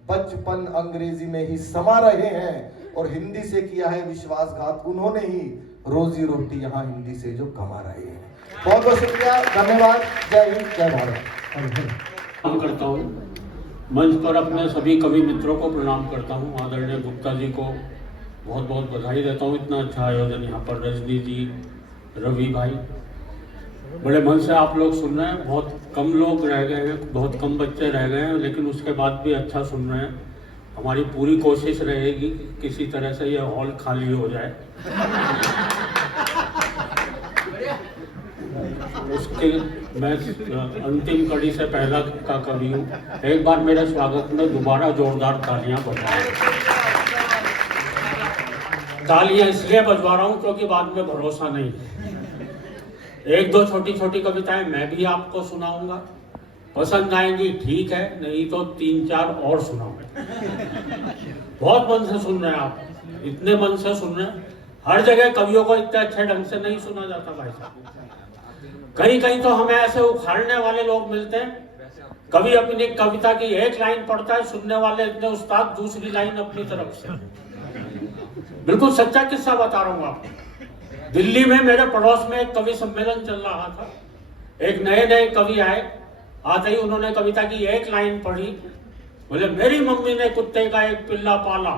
बचपन अंग्रेजी में ही समा रहे हैं, और हिंदी से किया है विश्वासघात उन्होंने ही, रोजी रोटी यहाँ हिंदी से जो कमा रहे हैं। बहुत बहुत शुक्रिया, धन्यवाद, जय हिंद, जय भारत। प्रणाम करता हूँ मंच पर अपने सभी कवि मित्रों को प्रणाम करता हूँ। आदरणीय गुप्ता जी को बहुत बहुत बधाई देता हूँ, इतना अच्छा आयोजन यहाँ पर रजनी जी, रवि भाई, बड़े मन से आप लोग सुन रहे हैं। बहुत कम लोग रह गए हैं, बहुत कम बच्चे रह गए हैं, लेकिन उसके बाद भी अच्छा सुन रहे हैं। हमारी पूरी कोशिश रहेगी कि किसी तरह से ये हॉल खाली हो जाए। उसके मैं अंतिम कड़ी से पहला का कवि हूँ। एक बार मेरे स्वागत में दोबारा जोरदार तालियां बजाएं। तालियां इसलिए बजवा रहा हूँ क्योंकि बाद में भरोसा नहीं है। एक दो छोटी छोटी कविताएं मैं भी आपको सुनाऊंगा, पसंद आएंगी ठीक है, नहीं तो 3-4 और सुनाऊंगा। बहुत मन से सुन रहे हैं आप, इतने मन से सुन रहे हैं। हर जगह कवियों को इतने अच्छे ढंग से नहीं सुना जाता भाई साहब। कहीं कहीं तो हमें ऐसे उखाड़ने वाले लोग मिलते हैं, कवि अपनी कविता की एक लाइन पढ़ता है, सुनने वाले इतने उस्ताद दूसरी लाइन अपनी तरफ से। बिल्कुल सच्चा किस्सा बता रहा हूँ आपको। दिल्ली में मेरे पड़ोस में एक कवि सम्मेलन चल रहा था। एक नए नए कवि आए, आते ही उन्होंने कविता की एक लाइन पढ़ी, बोले मेरी मम्मी ने कुत्ते का एक पिल्ला पाला।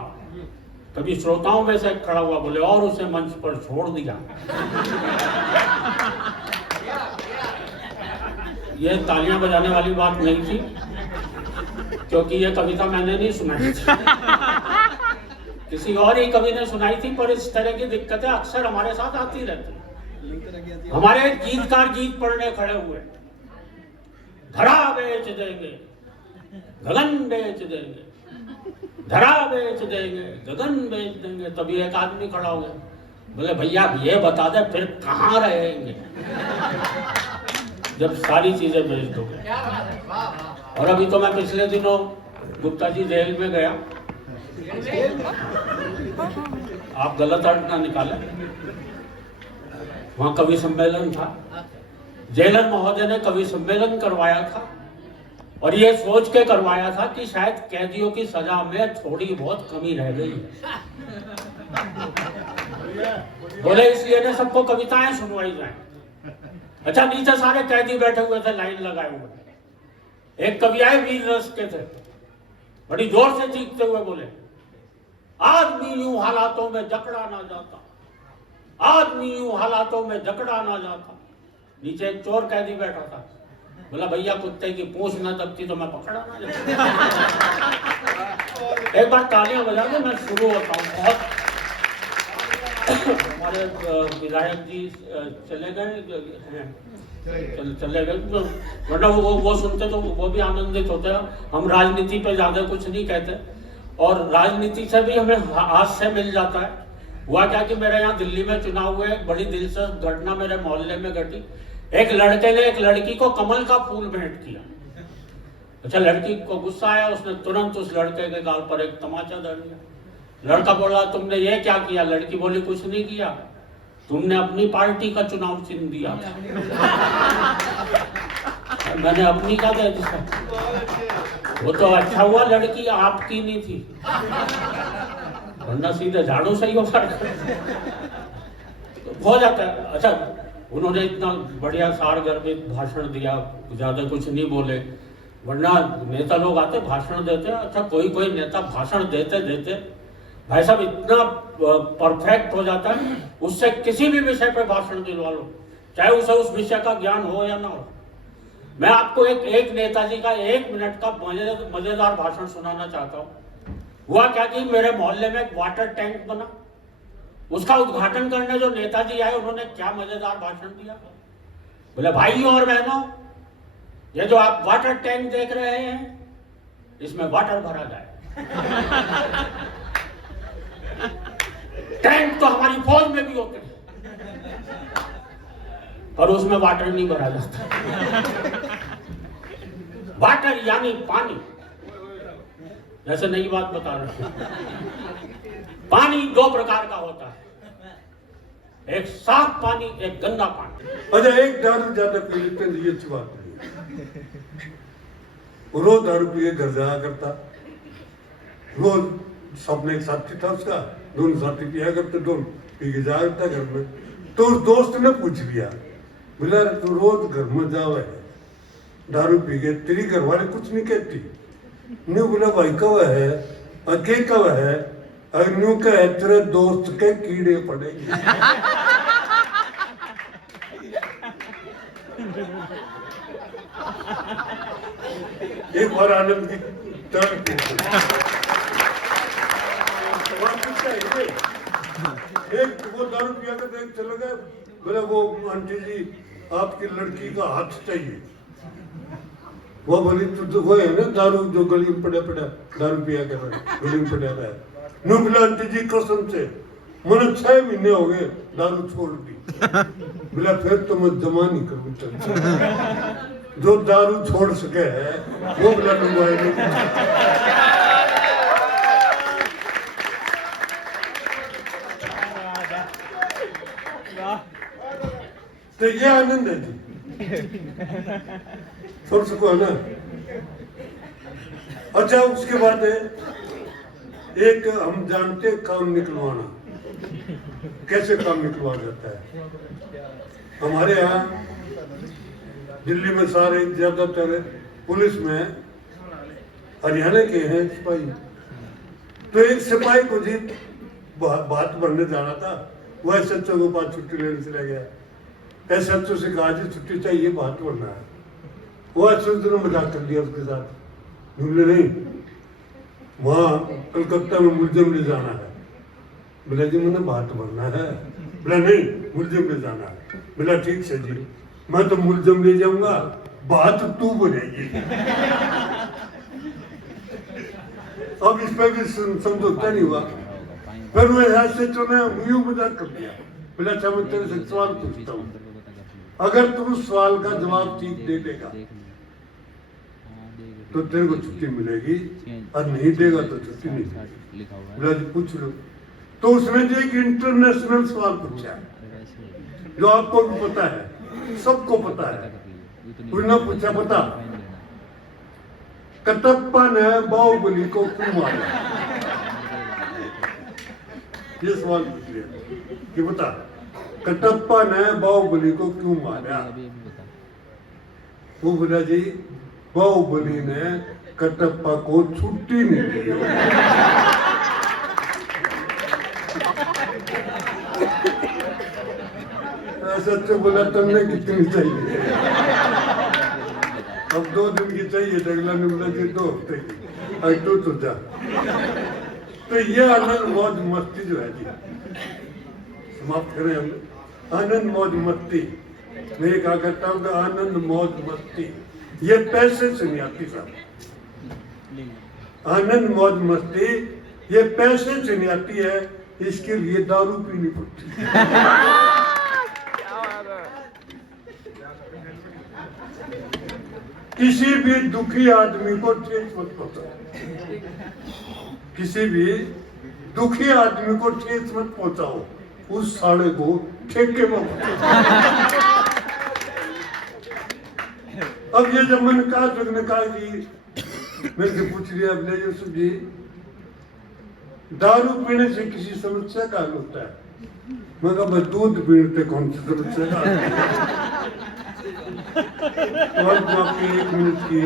कभी श्रोताओं में से खड़ा हुआ बोले और उसे मंच पर छोड़ दिया। ये तालियां बजाने वाली बात नहीं थी, क्योंकि ये कविता मैंने नहीं सुनाई थी, किसी और ही कवि ने सुनाई थी। पर इस तरह की दिक्कतें अक्सर हमारे साथ आती रहती। हमारे गीतकार गीत पढ़ने खड़े हुए, धरा बेच देंगे गगन बेच देंगे, धरा बेच देंगे गगन बेच देंगे। तभी एक आदमी खड़ा हो गया, बोले भैया ये बता दे फिर कहाँ रहेंगे जब सारी चीजें बेच दोगे। और अभी तो मैं पिछले दिनों गुप्ता जी जेल में गया, आप गलत अर्थ ना निकाले, वहां कवि सम्मेलन था। जेलर महोदय ने कवि सम्मेलन करवाया था और ये सोच के करवाया था कि शायद कैदियों की सजा में थोड़ी बहुत कमी रह गई है। बोले इसलिए ने सबको कविताएं सुनवाई जाए। अच्छा, नीचे सारे कैदी बैठे हुए थे लाइन लगाए हुए। एक कवि आए वीर रस के थे, बड़ी जोर से चीखते हुए बोले आदमी यूं हालातों में जकड़ा ना जाता, आदमी यूं हालातों में जकड़ा ना जाता। नीचे एक चोर कैदी बैठा था, बोला भैया कुत्ते की पूंछ न दबती तो मैं पकड़ा ना जाता। एक बार तालियां बजा दे, मैं शुरू होता हूँ। बहुत हमारे विधायक जी चले गए, वरना वो सुनते तो वो भी आनंदित होते हैं। हम राजनीति पे ज्यादा कुछ नहीं कहते और राजनीति से भी हमें हास्य मिल जाता है। हुआ क्या कि मेरे यहाँ दिल्ली में चुनाव हुए, एक बड़ी दिलचस्प घटना मेरे मोहल्ले में घटी। एक लड़के ने एक लड़की को कमल का फूल भेंट किया। अच्छा, लड़की को गुस्सा आया, उसने तुरंत उस लड़के के गाल पर एक तमाचा दे दिया। लड़का बोला तुमने ये क्या किया? लड़की बोली कुछ नहीं किया, तुमने अपनी पार्टी का चुनाव चिन्ह दिया था। मैंने अपनी का दे दिया। वो तो अच्छा हुआ लड़की आपकी नहीं थी, वरना सीधे झाड़ू से ही हो जाता है। अच्छा, उन्होंने इतना बढ़िया सारगर्भित भाषण दिया, ज्यादा कुछ नहीं बोले, वरना नेता लोग आते भाषण देते। अच्छा, कोई कोई नेता भाषण देते देते भाई साहब इतना परफेक्ट हो जाता है, उससे किसी भी विषय पे भाषण दिलवा लो, चाहे उसे उस विषय का ज्ञान हो या ना हो। मैं आपको एक नेताजी का 1 मिनट का मजेदार भाषण सुनाना चाहता हूँ। हुआ क्या कि मेरे मोहल्ले में एक वाटर टैंक बना, उसका उद्घाटन करने जो नेताजी आए उन्होंने क्या मजेदार भाषण दिया। बोले भाइयों और बहनों, ये जो आप वाटर टैंक देख रहे हैं इसमें वाटर भरा जाए। टैंक तो हमारी फौज में भी होते हैं पर उसमें वाटर नहीं भरा जाता। वाटर यानी पानी। जैसे नई बात बता रहे हैं, पानी 2 प्रकार का होता है, एक साफ पानी, एक गंदा पानी। अच्छा, एक दारू ज्यादा पी लेते हैं ये अच्छी बात नहीं। रोज दारू पिए घर जाया करता, रोज सबने एक साथी था उसका, दोनों साथी पिया करते, दोनों पी के जाया करता घर में। तो उस दोस्त ने पूछ लिया, बोला तू रोज घर में जावे दारू पी के, तेरी घर वाले कुछ नहीं कहती? न्यू बोला भाई कब है, अके कब है, अगर न्यू कहे तेरे दोस्त के कीड़े पड़ेंगे। एक बार आनंद की टर्न एक वो दारू पिया कर देख चले गए, बोले वो आंटी जी आपकी लड़की का हाथ चाहिए। वो बोली तो वो है ना दारू जो गली में पड़ा पड़ा दारू पिया कर गली में पड़ा है। नो बोला आंटी जी कसम से मैंने 6 महीने हो गए दारू छोड़ दी। बोला फिर तो मैं जमा नहीं करूँ चल जो दारू छोड़ सके है वो बोला लुंगाई नहीं। तो ये आनंद है जी, छोड़ सको है ना। अच्छा उसके बाद है एक हम जानते काम निकलवाना, कैसे काम निकलवाया जाता है। हमारे यहाँ दिल्ली में सारे ज्यादातर पुलिस में हरियाणा के हैं सिपाही। तो एक सिपाही को जी बात भरने जाना था, वो SHO के पास छुट्टी लेने चला गया। SHO से कहा जी छुट्टी चाहिए बात भरना है। वो SHO ने मजाक कर दिया उसके साथ, बोले नहीं वहाँ कलकत्ता में मुलजिम ले जाना है। बोला जी मैंने बात भरना है। बोला नहीं मुलजिम ले जाना है। बोला ठीक से जी मैं तो मुलजिम ले जाऊंगा, बात तू बनेगी। अब इस पर भी समझौता नहीं हुआ। फिर वो SHO ने यूं मजाक कर दिया। बोला अच्छा मैं तेरे से सवाल पूछता हूँ, अगर तू सवाल का जवाब ठीक दे देगा तो तेरे को छुट्टी मिलेगी और नहीं देगा तो छुट्टी नहीं मिलेगी। बोला जी पूछ लो। तो उसने जो एक इंटरनेशनल सवाल पूछा जो आपको भी पता है, सबको पता है। उसने पूछा बता कटप्पा ने बाहुबली को क्यों मारा। ये सवाल पूछ लिया कि बता कटप्पा ने बाहुबली को क्यों मारा। वो बोला जी बाहुबली ने कटप्पा को छुट्टी नहीं दी। SHO बोला तुमने कितनी चाहिए। अब 2 दिन की चाहिए, अगला ने बोला जी 2 हफ्ते की। आज तो जा। तो ये आनंद मौज मस्ती जो है जी, समाप्त करें हम। आनंद मौज मस्ती मैं ये कहा करता हूँ कि आनंद मौज मस्ती ये पैसे से नहीं आती साहब। आनंद मौज मस्ती ये पैसे से नहीं आती है, इसके लिए दारू पीनी पड़ती है। किसी भी दुखी आदमी को ठेस मत पहुंचाओ, किसी भी दुखी आदमी को ठेस मत पहुंचाओ, उस साड़े को ठेके में पहुंचाओ। अब ये जब मैंने कहा तो ने कहा कि मेरे से पूछ लिया अपने यूसुफ जी दारू पीने से किसी समस्या का हल होता है। मैं कहा भाई दूध पीने से कौन सी समस्या का हल होता है। और आपकी 1 मिनट की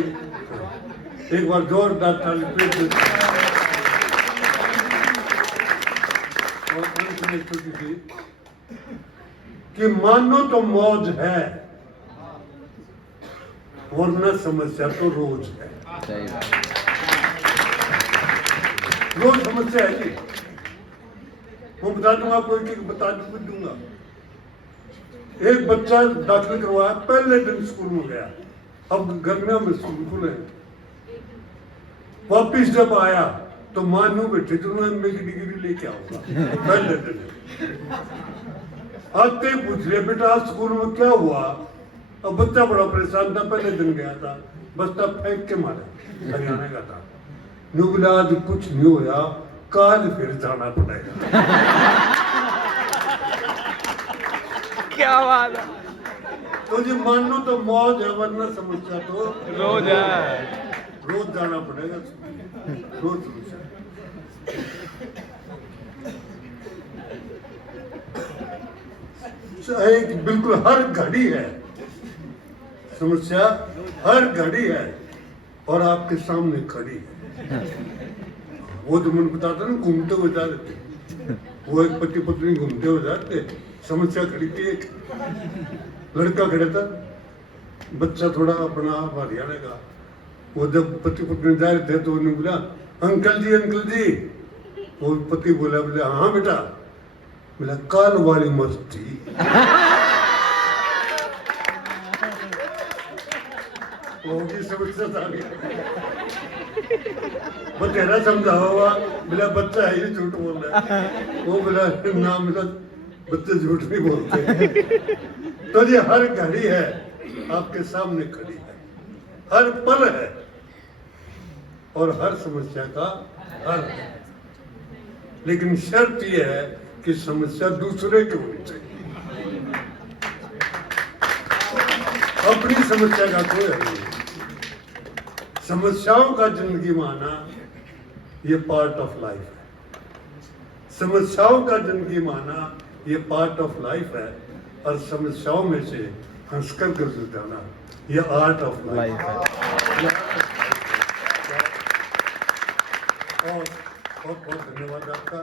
एक बार जोरदार ताली पेश और छोटी सी कि मानो तो मौज है वरना समस्या तो रोज है। रोज समस्या है जी। मैं बता दूंगा आपको, एक बता दूंगा। एक बच्चा दाखिल करवाया, पहले दिन स्कूल में गया, अब गर्मियों में स्कूल खुले। वापिस जब आया तो मानू बैठे जो MA की डिग्री लेके आऊंगा पहले दिन। आते ही पूछ लिया बेटा आज स्कूल में क्या हुआ। अब बच्चा बड़ा परेशान था, पहले दिन गया था, बस्ता फेंक के मारे, हरियाणा का था। न्यू बोला आज कुछ नहीं होया, काल फिर जाना पड़ेगा। क्या बात है। तो जी मानो तो मौज है वरना समस्या तो रोज है। रोज जाना पड़ेगा, रोज समस्या। एक बिल्कुल हर घड़ी है समस्या, हर घड़ी है और आपके सामने खड़ी है। वो जो मैंने बताता ना घूमते हुए जा रहे थे, वो एक पति पत्नी घूमते हुए जाते, समस्या खड़ी थी। एक लड़का खड़ा था, बच्चा थोड़ा अपना आप हरियाणा का, वो जब पति पत्नी जा रहे थे तो उन्होंने बोला अंकल जी, वो पति बोला हाँ बेटा, बोला काल वाली मस्ती। होगी समस्या सारी, बतेरा समझावा हुआ, बोला बच्चा है ये झूठ बोल रहा है, वो बोला ना, बोला बच्चे झूठ नहीं बोलते। तो ये हर घड़ी है आपके सामने खड़ी है, हर पल है, और हर समस्या का हल है, लेकिन शर्त यह है कि समस्या दूसरे की होनी चाहिए, अपनी समस्या का कोई हल नहीं। समस्याओं का जिंदगी में आना ये पार्ट ऑफ लाइफ है, समस्याओं का जिंदगी में आना ये पार्ट ऑफ लाइफ है, और समस्याओं में से हंसकर गुजर जाना ये आर्ट ऑफ लाइफ है। और बहुत बहुत धन्यवाद आपका।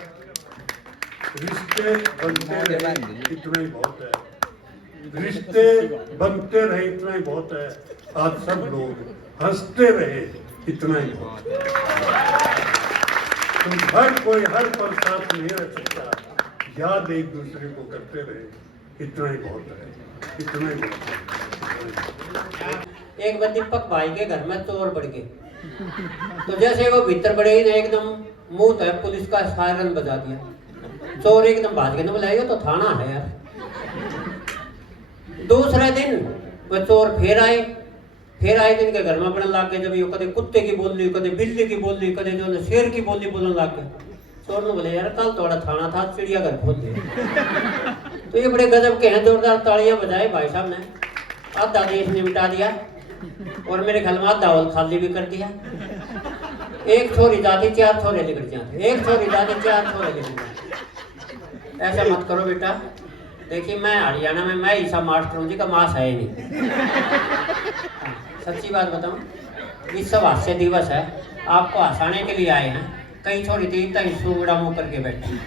रिश्ते बनते रहे इतना ही बहुत है, रिश्ते बनते रहे इतना ही बहुत है, आप सब लोग हंसते रहे इतना ही बहुत है। तो हर कोई हर पल साथ नहीं रह सकता, याद एक दूसरे को करते रहे इतना ही बहुत है, इतना ही बहुत है। एक बार दीपक भाई के घर में चोर बढ़ गए, तो जैसे वो भीतर बढ़े ही एकदम मुंह तो पुलिस का सायरन बजा दिया, चोर एकदम भाग गए, बोला ये तो थाना है यार। दूसरे दिन वो चोर फिर आए तो इनके घर में बनने लग गए, जब ये कदे कुत्ते की बोली, कदे बिल्ली की बोली, कदे जो है शेर की बोली बोलने लग गए। चोर ने बोले यार कल थोड़ा थाना था, चिड़ियाघर खोल दे। तो ये बड़े गजब के हैं, जोरदार तालियां बजाए भाई साहब ने, आधा देश ने मिटा दिया और मेरे ख्याल में आधा हॉल खाली भी कर दिया। एक छोरी जाती 4 छोरे निकल जाते, एक छोरी जाती 4 छोरे निकल जाते। ऐसा मत करो बेटा, देखिए मैं हरियाणा में मैं ईसा मास्टर हूँ जी का मास है ही नहीं। सच्ची बात बताऊं, इस सब हास्य दिवस है, आपको हंसाने के लिए आए हैं। कई छोरी थी तई सूंगड़ा मुंह करके बैठी,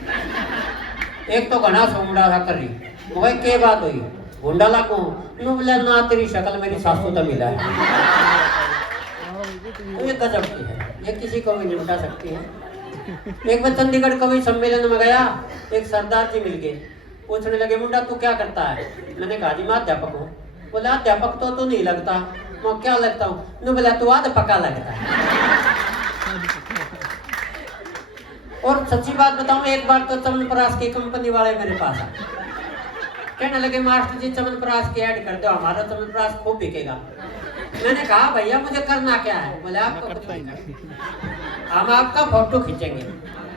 एक तो घना सूंगड़ा था कर रही, वो के बात हुई गुंडा लागू नु बोला ना तेरी शक्ल मेरी सासू तो मिला है। तो ये गजब की है, ये किसी को भी निपटा सकती है। एक बार चंडीगढ़ कवि सम्मेलन में गया, एक सरदार जी मिल गए, पूछने लगे मुंडा तू क्या करता है? मैंने कहा जी मैं अध्यापक हूँ। बोला अध्यापक तो तू नहीं लगता। मैं क्या लगता हूँ? नु बोला तू आध पका लगता है। और सच्ची बात बताऊं, एक बार तो चमनप्राश की कंपनी वाले मेरे पास आए, कहने लगे मास्टर जी चमनप्राश की ऐड कर दो, हमारा चमनप्राश खूब बिकेगा। मैंने कहा भैया मुझे करना क्या है? बोले आपको कुछ नहीं करना, हम आपका फोटो खींचेंगे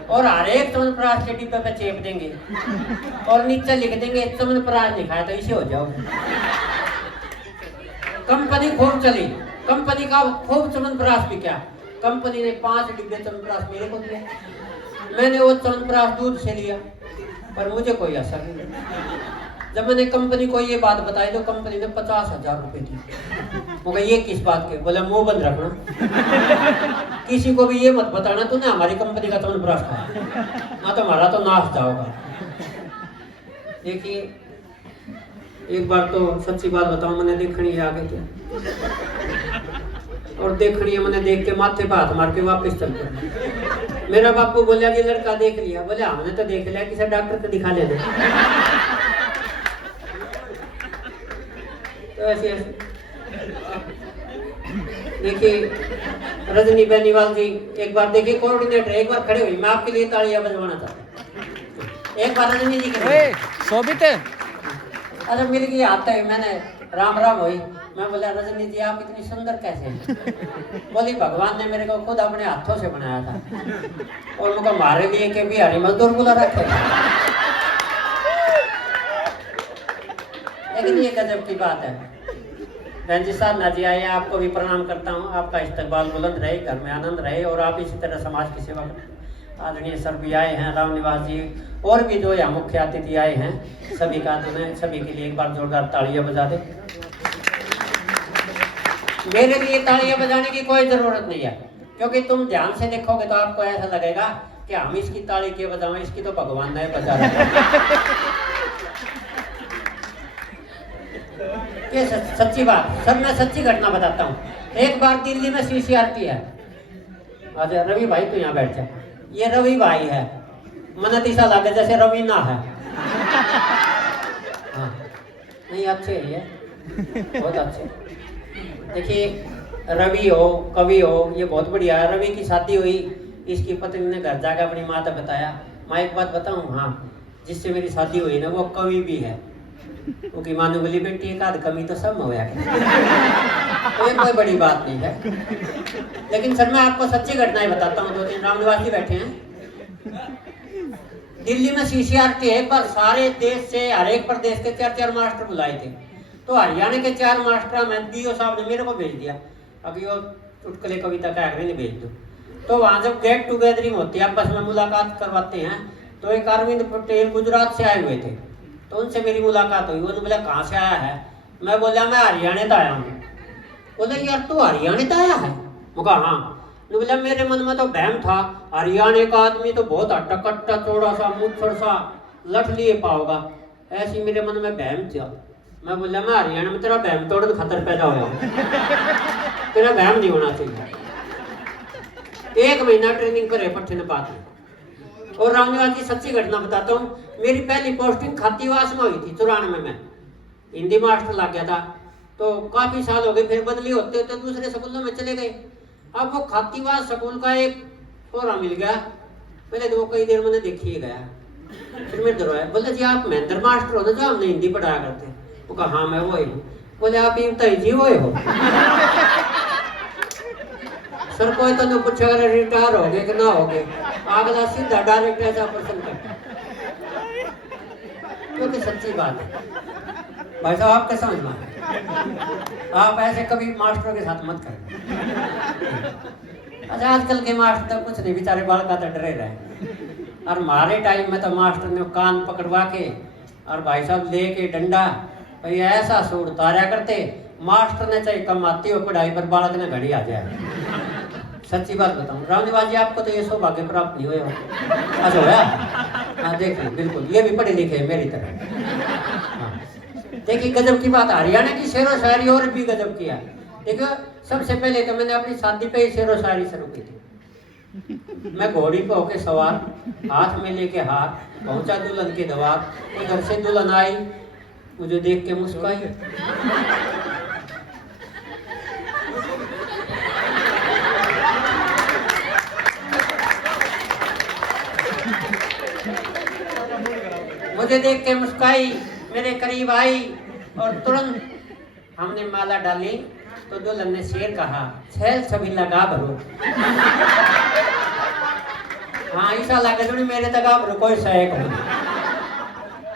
और हर एक चमनप्राश के डिब्बे पे चेप देंगे और नीचे लिख देंगे चमनप्राश लिखा है तो इसे हो जाओ। कंपनी खूब चली, कंपनी का खूब चमनप्राश बिका। कंपनी ने 5 डिब्बे चमनप्राश मेरे को दिए, मैंने वो चमनप्राश दूध से लिया, पर मुझे कोई असर नहीं। जब मैंने कंपनी को ये बात बताई तो कंपनी ने 50,000 रुपए दी। वो ये किस बात के? बोला मुंह बंद रखना, किसी को भी ये मत बताना तूने हमारी कंपनी का चमनप्राश खाया, ना तो हमारा तो नाश जाओगा। देखिए एक बार तो सच्ची बात बताऊं, मैंने देखनी आ गई थी और देखनी मैंने देख के माथे पे हाथ मार के वापस चल पड़ा। मेरा बापू बोला जी लड़का देख लिया। बोले हमने तो देख लिया, किसी डॉक्टर को दिखा लेना। तो ऐसे देखिए रजनी बेनीवाल जी एक बार देखिए कोऑर्डिनेटर एक बार खड़े हुई, मैं आपके लिए तालियां बजवाना चाहता। एक बार रजनी जी शोभित अरे मिल गई आता है, मैंने राम राम हुई। मैं बोला रजनी जी आप इतनी सुंदर कैसे हैं? बोली भगवान ने मेरे को खुद अपने हाथों से बनाया था और मुझे हमारे लिए के बिहारी मजदूर बुला रखे। लेकिन ये गजब की बात है। बहन जी साधना जी आए, आपको भी प्रणाम करता हूँ। आपका इस्तकबाल बुलंद रहे, घर में आनंद रहे और आप इसी तरह समाज की सेवा करें। आदरणीय सर भी आए हैं, राम निवास जी और भी जो यहाँ मुख्य अतिथि आए हैं, सभी का सभी के लिए एक बार जोरदार तालियां बजा दे। मेरे लिए तालियां बजाने की कोई जरूरत नहीं है, क्योंकि तुम ध्यान से देखोगे तो आपको ऐसा लगेगा कि हम इसकी ताली क्यों बजाएं, इसकी तो भगवान ने बजा रखा। ये सच्ची बात सर, मैं सच्ची घटना बताता हूँ। एक बार दिल्ली में CCRT है। अच्छा रवि भाई तो यहाँ बैठ जाए। ये रवि भाई है, मनत ऐसा लगे जैसे रवीना है। हाँ नहीं अच्छे हैं ये, बहुत अच्छे। देखिए रवि हो कवि हो ये बहुत बढ़िया है। रवि की शादी हुई, इसकी पत्नी ने घर जाकर अपनी माँ तक बताया, माँ एक बात बताऊँ, हाँ जिससे मेरी शादी हुई ना वो कवि भी है। क्योंकि मानो बोली बेटी एक आध कमी तो सब हो गया, तो ये कोई बड़ी बात नहीं है। लेकिन सर मैं आपको सच्ची घटनाएं बताता हूँ। 2-3 रामनिवासी बैठे हैं। दिल्ली में CCRT एक बार सारे देश से हर एक प्रदेश के 4-4 मास्टर बुलाए थे। तो हरियाणा के 4 मास्टर में DO साहब ने मेरे को भेज दिया, अभी वो चुटकुले कविता का आगे नहीं भेज दो। तो वहाँ जब गेट टुगेदरिंग होती है, आपस में मुलाकात करवाते हैं, तो एक अरविंद पटेल गुजरात से आए हुए थे। तो उनसे मेरी मुलाकात हुई। उन्होंने बोला कहाँ से आया है? मैं बोला मैं हरियाणा से आया हूँ। बोले यार तू हरियाणा से आया है? मैं कहा हाँ। बोला मेरे मन में तो बहम था, हरियाणा का आदमी तो बहुत हट्टा कट्टा चौड़ा सा मुच्छड़ सा लठ लिए पाओगा, ऐसी मेरे मन में बहम था। मैं बोला मैं हरियाणा में तेरा बहम तोड़न खतर पैदा हुआ, तेरा बहम नहीं होना चाहिए। 1 महीना ट्रेनिंग करे पट्टे ने बात में। और रामनिवास जी सच्ची घटना बताता हूँ, मेरी पहली पोस्टिंग खातीवास में हुई थी 94 में। हिंदी मास्टर लग गया था, तो काफी साल हो गए, फिर बदली होते होते दूसरे स्कूलों में चले गए। अब वो खातीवास स्कूल का एक फोरा मिल गया, पहले तो वो कई देर मैंने देखिए गया, फिर मेरे दरवाजा बोले जी आप महेंद्र मास्टर हो ना जो हमने हिंदी पढ़ाया करते? वो कहा हाँ मैं वही हूँ। बोले आप इमताई जी वही हो? सर कोई तो नहीं पूछेगा रिटायर हो गए कि ना हो गए, अगला सीधा डायरेक्ट ऐसा प्रश्न कर, क्योंकि सच्ची बात है भाई साहब आपके समझ में, आप ऐसे कभी मास्टरों के साथ मत करें। अच्छा आजकल के मास्टर तो कुछ नहीं, बेचारे बाल का तो डरे रहे। और हमारे टाइम में तो मास्टर ने कान पकड़वा के और भाई साहब लेके डंडा भाई ऐसा सूट उतारा करते, मास्टर ने चाहे कमाती हो पढ़ाई पर बालक ने घड़ी आ जाए। सच्ची बात बताऊं रामनिवास जी, आपको तो ये सौभाग्य प्राप्त नहीं हुए हो। अच्छा होया? हाँ देखिए बिल्कुल, ये भी पढ़े लिखे है मेरी तरह। हाँ देखिए गजब की बात, हरियाणा की शेरो शायरी और भी गजब किया। देखो सबसे पहले तो मैंने अपनी शादी पे ही शेरो शायरी शुरू की थी। मैं घोड़ी पे होके सवार, हाथ में लेके हार, पहुंचा दुल्हन के द्वार। उधर से दुल्हन आई, मुझे देख के मुस्कुराई। मुझे देख के मुस्काई, मेरे करीब आई और तुरंत हमने माला डाली। तो दुल्हन ने शेर कहा, छैल सभी लगा भरो। हाँ ऐसा लगा जो मेरे तगा भरो कोई सहायक हो।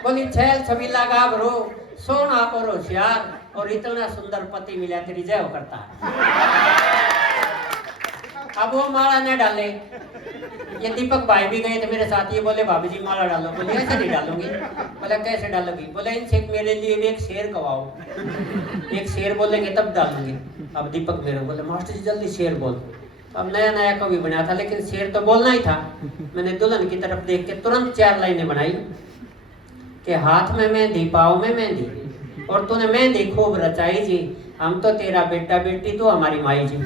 बोली छैल सभी लगा भरो, सोना और होशियार, और इतना सुंदर पति मिला तेरी जय हो करता है। अब वो माला न डाले, ये दीपक भाई भी गए थे मेरे साथ, ये बोले भाभी जी माला डालो। बोले ऐसे नहीं डालूंगी। बोले कैसे डालोगी? बोले इनसे मेरे लिए भी एक शेर गवाओ। एक शेर बोलेंगे तब डालूंगी। अब दीपक मेरे बोले मास्टर जी जल्दी शेर बोल। अब नया नया कवि बना था, लेकिन शेर तो बोलना ही था। मैंने दुल्हन की तरफ देख के तुरंत 4 लाइनें बनाई कि हाथ में मेहंदी पाँव में मेहंदी, और तूने मेहंदी खूब रचाई जी, हम तो तेरा बेटा बेटी तो हमारी माई जी।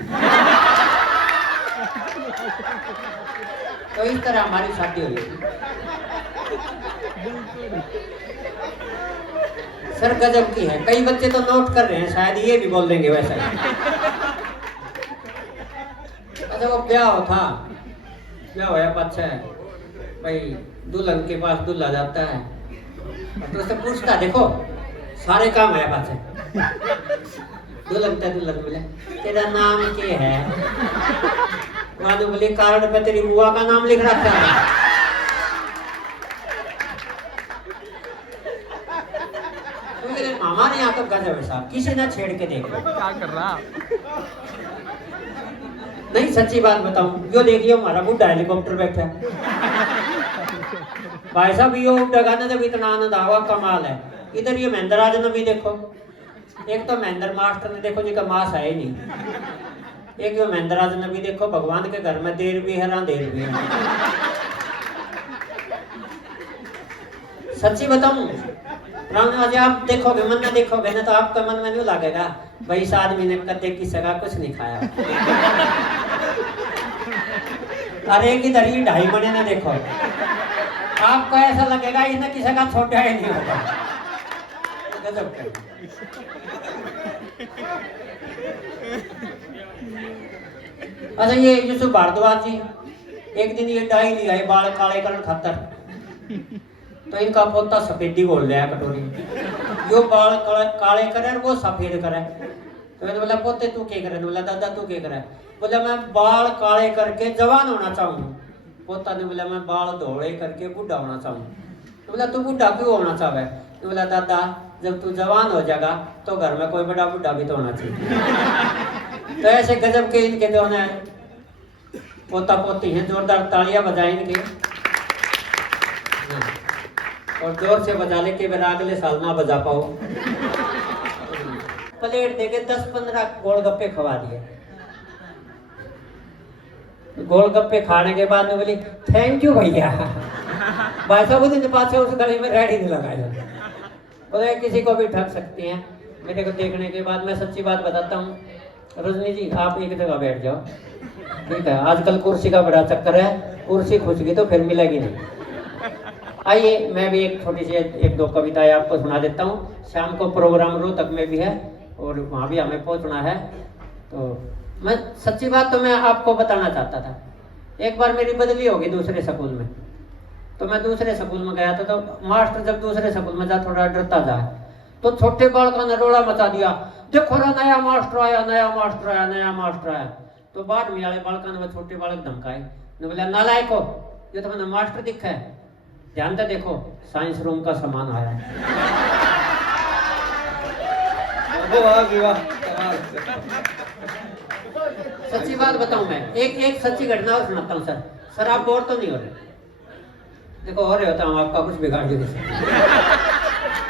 तो इस तरह हमारी शादी हुई थी। सर गजब की है, कई बच्चे तो नोट कर रहे हैं, शायद ये भी बोल देंगे वैसा ही। अच्छा वो ब्याह था, ब्याह होया पाछा है भाई, दुल्हन के पास दूल्हा जाता है तो उससे पूछता देखो सारे काम है पाछे। दुल्हन मिले, तेरा नाम क्या है? वादो बोले कार्ड पे तेरी बुआ का नाम लिख रखा है। तो मेरे मामा ने यहाँ तो गजब है साहब, किसी ने छेड़ के देख क्या कर रहा? नहीं सच्ची बात बताऊं, जो देखिए हमारा बुढ़ा हेलीकॉप्टर बैठा है भाई साहब, ये उड़ेगा ना जब इतना आनंद आवा, कमाल है। इधर ये महेंद्र राज ने भी देखो, एक तो महेंद्र मास्टर ने देखो जी का मास है ही नहीं, एक जो महेंद्र राज ने भी देखो, भगवान के घर में देर भी है अंधेर भी है। सच्ची बताऊं रामनिवास जी आप देखोगे मन में देखोगे ना तो आपका मन में नहीं लगेगा भाई इस आदमी ने कद्दे की सगा कुछ नहीं खाया। अरे किधर ही 2.5 महीने देखो आपको ऐसा लगेगा इसने किसी का छोटा ही नहीं होगा। गजब का। अच्छा ये यूसुफ भारद्वाज जी एक दिन ये डाई लिया है बाल काले करने खातर तो इनका पोता सफेदी बोल रहा है कटोरी जो बाल काले करे और वो सफेद करे तो मैंने बोला पोते तू क्या करे? बोला दादा तू क्या करे? बोला मैं बाल काले करके जवान होना चाहूँ। पोता ने बोला मैं बाल धोले करके बूढ़ा होना चाहूँ। तो बोला तू बूढ़ा क्यों होना चाहे? तो बोला दादा जब तू जवान हो जाएगा तो घर में कोई बड़ा बूढ़ा भी तो होना चाहिए। तो ऐसे गजब के इनके दोनों पोता पोती हैं, जोरदार तालियां बजाएं इनके और जोर से बजा ले के मेरा अगले साल ना बजा पाओ। प्लेट देके 10-15 गोलगप्पे खवा दिए। गोलगप्पे खाने के बाद में बोली थैंक यू भैया। भाई साहब दिन पास उस गली में रेडी नहीं लगाया। बोले किसी को भी ठग सकती हैं। मेरे को देखने के बाद मैं सच्ची बात बताता हूँ रजनी जी आप एक जगह बैठ जाओ ठीक है। आजकल कुर्सी का बड़ा चक्कर है, कुर्सी खुश गई तो फिर मिलेगी नहीं। आइए मैं भी एक छोटी सी 1-2 कविताएं आपको सुना देता हूँ। शाम को प्रोग्राम रोहतक में भी है और वहाँ भी हमें पहुँचना है। तो मैं सच्ची बात तो मैं आपको बताना चाहता था। एक बार मेरी बदली होगी दूसरे स्कूल में तो मैं दूसरे स्कूल में गया था। तो मास्टर जब दूसरे स्कूल में जा थोड़ा डरता जाए तो छोटे बालकों ने रोड़ा मचा दिया देखो रा नया मास्टर आया नया मास्टर आया नया मास्टर आया। तो बाद में वाले बालकों ने छोटे बालक धमकाए ने बोला नालायक हो ये तो मैंने मास्टर दिखा है ध्यान से देखो साइंस रूम का सामान आया है। सच्ची बात बताऊं मैं एक सच्ची घटना और सुनाता हूँ सर आप बोर तो नहीं हो रहे? देखो हो रहे होता हूँ आपका कुछ बिगाड़ देंगे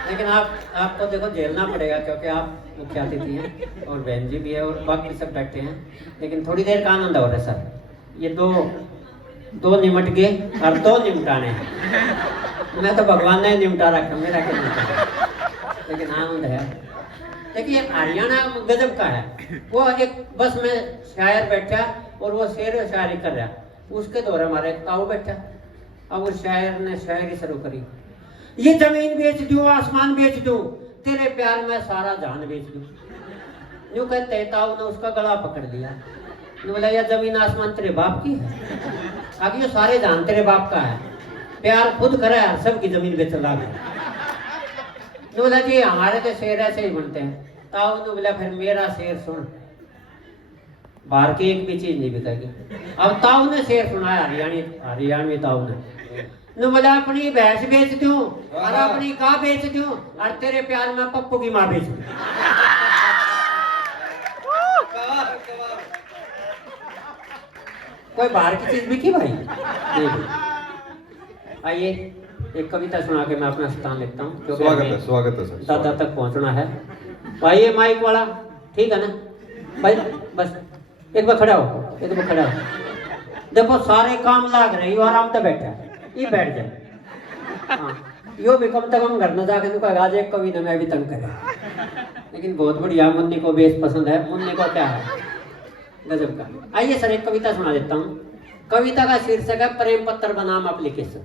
लेकिन आपको देखो झेलना पड़ेगा क्योंकि आप मुख्य अतिथि हैं और बहन जी भी है और बाकी सब बैठे हैं। लेकिन थोड़ी देर का आनंद हो रहा है सर। ये दो निमट गए और 2 निमटाने हैं। मैं तो भगवान ने निमटा रखा मेरा क्या निमटा लेकिन आनंद है। देखिए हरियाणा गजब का है। वो एक बस में शायर बैठा और वो शेर व शायरी कर रहा उसके दौरे हमारे एक ताऊ बैठा। अब उस शायर ने शायरी शुरू करी ये जमीन बेच दूं आसमान बेच दूं तेरे प्यार में सारा जान बेच दूं। यूं कहते ताऊ ने उसका गला पकड़ लिया बोला यह जमीन आसमान तेरे बाप की है? आगे ये सारे जान तेरे बाप का है प्यार खुद करे यार सबकी जमीन बेच ला बोला जी हमारे तो शेर ऐसे ही बनते हैं। ताऊ ने बोला फिर मेरा शेर सुन बाहर की एक भी चीज नहीं बिकेगी। अब ताऊ ने शेर सुनाया हरियाणवी ताऊ ने बोला अपनी भैंस बेच दूं और अपनी गाय बेच दूं और तेरे प्यार में पप्पू की माँ बेच दूं। कोई बाहर की चीज बिकी भाई? आइए एक कविता सुना के मैं अपना स्थान लेता हूँ क्योंकि स्वागत है सर। दादा तक पहुँचना है। भाई ये माइक वाला ठीक है ना भाई? बस एक बार खड़ा हो देखो सारे काम लाग रहे हो आराम से बैठा ये बैठ जाए। हाँ यो भी कम से कम घर न जाके तो आज एक कवि ने मैं भी तंग करे लेकिन बहुत बढ़िया मुन्नी को बेस पसंद है। मुन्नी को क्या है गजब का। आइए सर एक कविता सुना देता हूँ। कविता का शीर्षक है प्रेम पत्र बनाम एप्लीकेशन।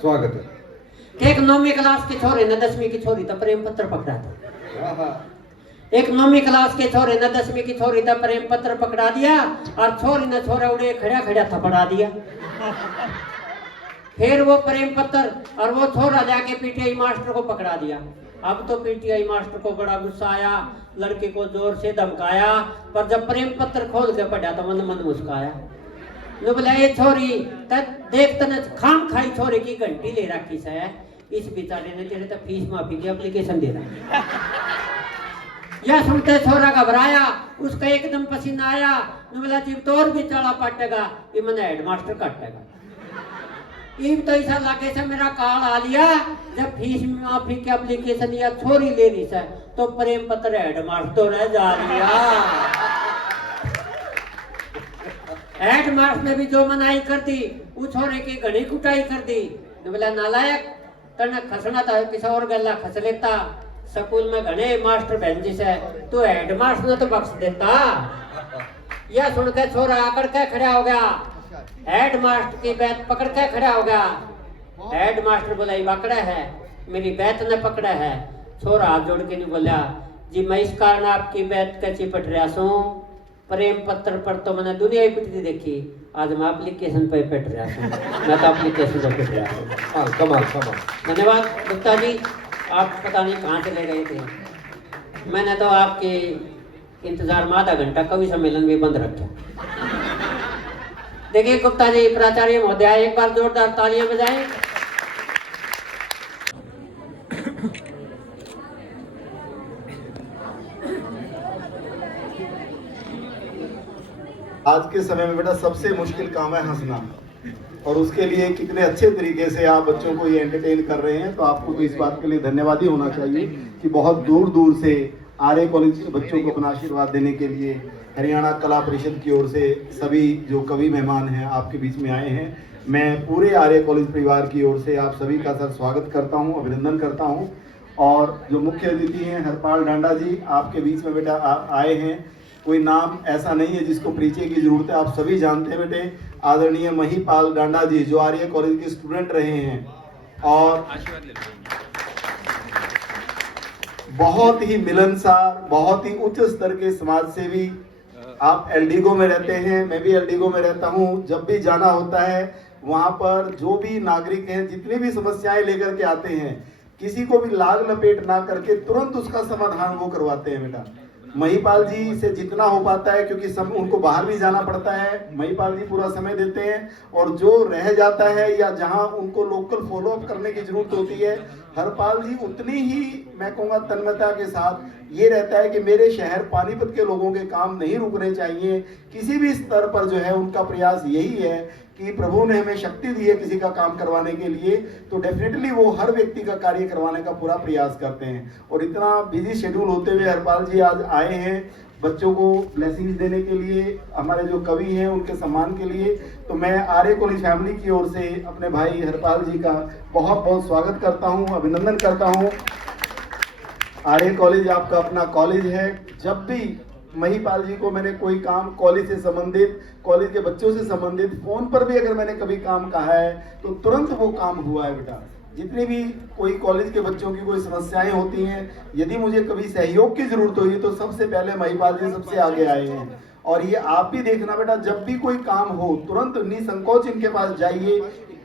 स्वागत है। कि एक 9वीं क्लास के छोरे ने 10वीं की छोरी तो प्रेम पत्र पकड़ा था। एक 9वीं क्लास के छोरे ने 10वीं की छोरी तो प्रेम पत्र पकड़ा दिया और छोरी ने छोरा उड़े खड़ा खड़ा थपड़ा दिया। फिर वो प्रेम पत्र और वो छोरा जाके पीटीआई मास्टर को पकड़ा दिया। अब तो पीटीआई मास्टर को बड़ा गुस्सा आया लड़के को जोर से धमकाया पर जब प्रेम पत्र खोल के पढ़ा तो मन मन मुस्काया। नो बोला ये छोरी देख तने खाम खाई छोरे की घंटी ले रखी है इस बेचारे ने तेरे तो फीस माफी की एप्लीकेशन दे रहा। यह सुनते छोरा घबराया उसका एकदम पसीना आया। नो बोला जीव तो और भी चला पाटेगा ये मैंने हेडमास्टर काटेगा। तो ऐसा लगे से मेरा काल आ लिया जब फीस माफी की एप्लीकेशन या छोरी ले रही है तो प्रेम पत्र हेडमास्टर रह जा लिया। हेडमास्टर ने भी जो मनाई कर दी वो छोरे की घड़ी कुटाई कर दी। बोला नालायक तने खसना था किसी और गल्ला खस लेता। स्कूल में घने मास्टर बहन जी से तू हेड मास्टर ने तो बख्श देता। यह सुन के छोरा आकर के खड़ा हो गया, हेड मास्टर की बैत पकड़ के खड़ा हो गया। हेड मास्टर बोला ये पकड़ा है, मेरी बैत ने पकड़ा है। छोरा हाथ जोड़ के नहीं बोला जी मैं इस कारण आपकी बैत का चिपट रहा सू, प्रेम पत्र पर तो मैंने दुनिया ही पिटती देखी, आज मैं एप्लीकेशन पे पिट रहा हूँ, मैं तो एप्लीकेशन पे पिट रहा हूँ। कमाल कमाल। धन्यवाद गुप्ता जी, आप पता नहीं कहाँ चले गए थे, मैंने तो आपके इंतजार में आधा घंटा कवि सम्मेलन में बंद रखा। देखिए गुप्ता जी, प्राचार्य महोदय एक बार जोरदार तालियां बजाएं। आज के समय में बेटा सबसे मुश्किल काम है हंसना, और उसके लिए कितने अच्छे तरीके से आप बच्चों को ये एंटरटेन कर रहे हैं, तो आपको तो इस बात के लिए धन्यवाद ही होना चाहिए कि बहुत दूर दूर से आर्य कॉलेज के बच्चों को अपना आशीर्वाद देने के लिए हरियाणा कला परिषद की ओर से सभी जो कवि मेहमान हैं आपके बीच में आए हैं। मैं पूरे आर्य कॉलेज परिवार की ओर से आप सभी का सर स्वागत करता हूं, अभिनंदन करता हूं। और जो मुख्य अतिथि हैं हरपाल डांडा जी आपके बीच में बेटा आए हैं, कोई नाम ऐसा नहीं है जिसको परिचय की जरूरत है, आप सभी जानते हैं बेटे। आदरणीय महिपाल डांडा जी जो आर्य कॉलेज के स्टूडेंट रहे हैं और बहुत ही मिलनसार, बहुत ही उच्च स्तर के समाज सेवी। आप एलडीगो में रहते हैं, मैं भी एलडीगो में रहता हूं। जब भी जाना होता है वहां पर जो भी नागरिक हैं, जितनी भी समस्याएं लेकर के आते हैं, किसी को भी लाग लपेट ना करके तुरंत उसका समाधान वो करवाते हैं बेटा। महिपाल जी से जितना हो पाता है, क्योंकि सब उनको बाहर भी जाना पड़ता है, महिपाल जी पूरा समय देते हैं। और जो रह जाता है या जहां उनको लोकल फॉलो अप करने की जरूरत होती है, हरपाल जी उतनी ही मैं कहूँगा तन्मयता के साथ ये रहता है कि मेरे शहर पानीपत के लोगों के काम नहीं रुकने चाहिए। किसी भी स्तर पर जो है उनका प्रयास यही है कि प्रभु ने हमें शक्ति दी है किसी का काम करवाने के लिए, तो डेफिनेटली वो हर व्यक्ति का कार्य करवाने का पूरा प्रयास करते हैं। और इतना बिजी शेड्यूल होते हुए हरपाल जी आज आए हैं बच्चों को ब्लेसिंग्स देने के लिए, हमारे जो कवि हैं उनके सम्मान के लिए। तो मैं आर्य कॉलेज फैमिली की ओर से अपने भाई हरपाल जी का बहुत बहुत स्वागत करता हूं, अभिनंदन करता हूं। आर्य कॉलेज आपका अपना कॉलेज है। जब भी महिपाल जी को मैंने कोई काम कॉलेज से संबंधित, कॉलेज के बच्चों से संबंधित, फोन पर भी अगर मैंने कभी काम कहा है तो तुरंत वो काम हुआ है बेटा। जितनी भी कोई कॉलेज के बच्चों की कोई समस्याएं होती हैं, यदि मुझे कभी सहयोग की जरूरत हुई तो सबसे पहले महिपाल जी सबसे आगे आए हैं। और ये आप भी देखना बेटा, जब भी कोई काम हो तुरंत निसंकोच इनके पास जाइए,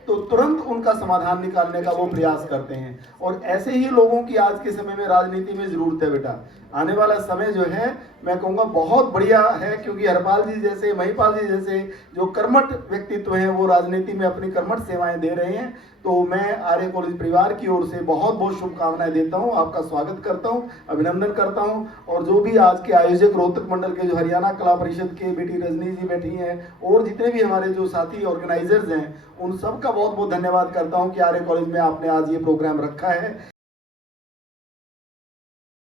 तो तुरंत उनका समाधान निकालने का वो प्रयास करते हैं। और ऐसे ही लोगों की आज के समय में राजनीति में जरूरत है बेटा। आने वाला समय जो है मैं कहूँगा बहुत बढ़िया है, क्योंकि हरपाल जी जैसे, महिपाल जी जैसे जो कर्मठ व्यक्तित्व हैं वो राजनीति में अपनी कर्मठ सेवाएं दे रहे हैं। तो मैं आर्य कॉलेज परिवार की ओर से बहुत बहुत शुभकामनाएं देता हूं, आपका स्वागत करता हूं, अभिनंदन करता हूं। और जो भी आज के आयोजक रोहतक मंडल के जो हरियाणा कला परिषद के बेटी रजनी जी बैठी हैं और जितने भी हमारे जो साथी ऑर्गेनाइजर्स हैं, उन सब का बहुत बहुत धन्यवाद करता हूं कि आर्य कॉलेज में आपने आज ये प्रोग्राम रखा है।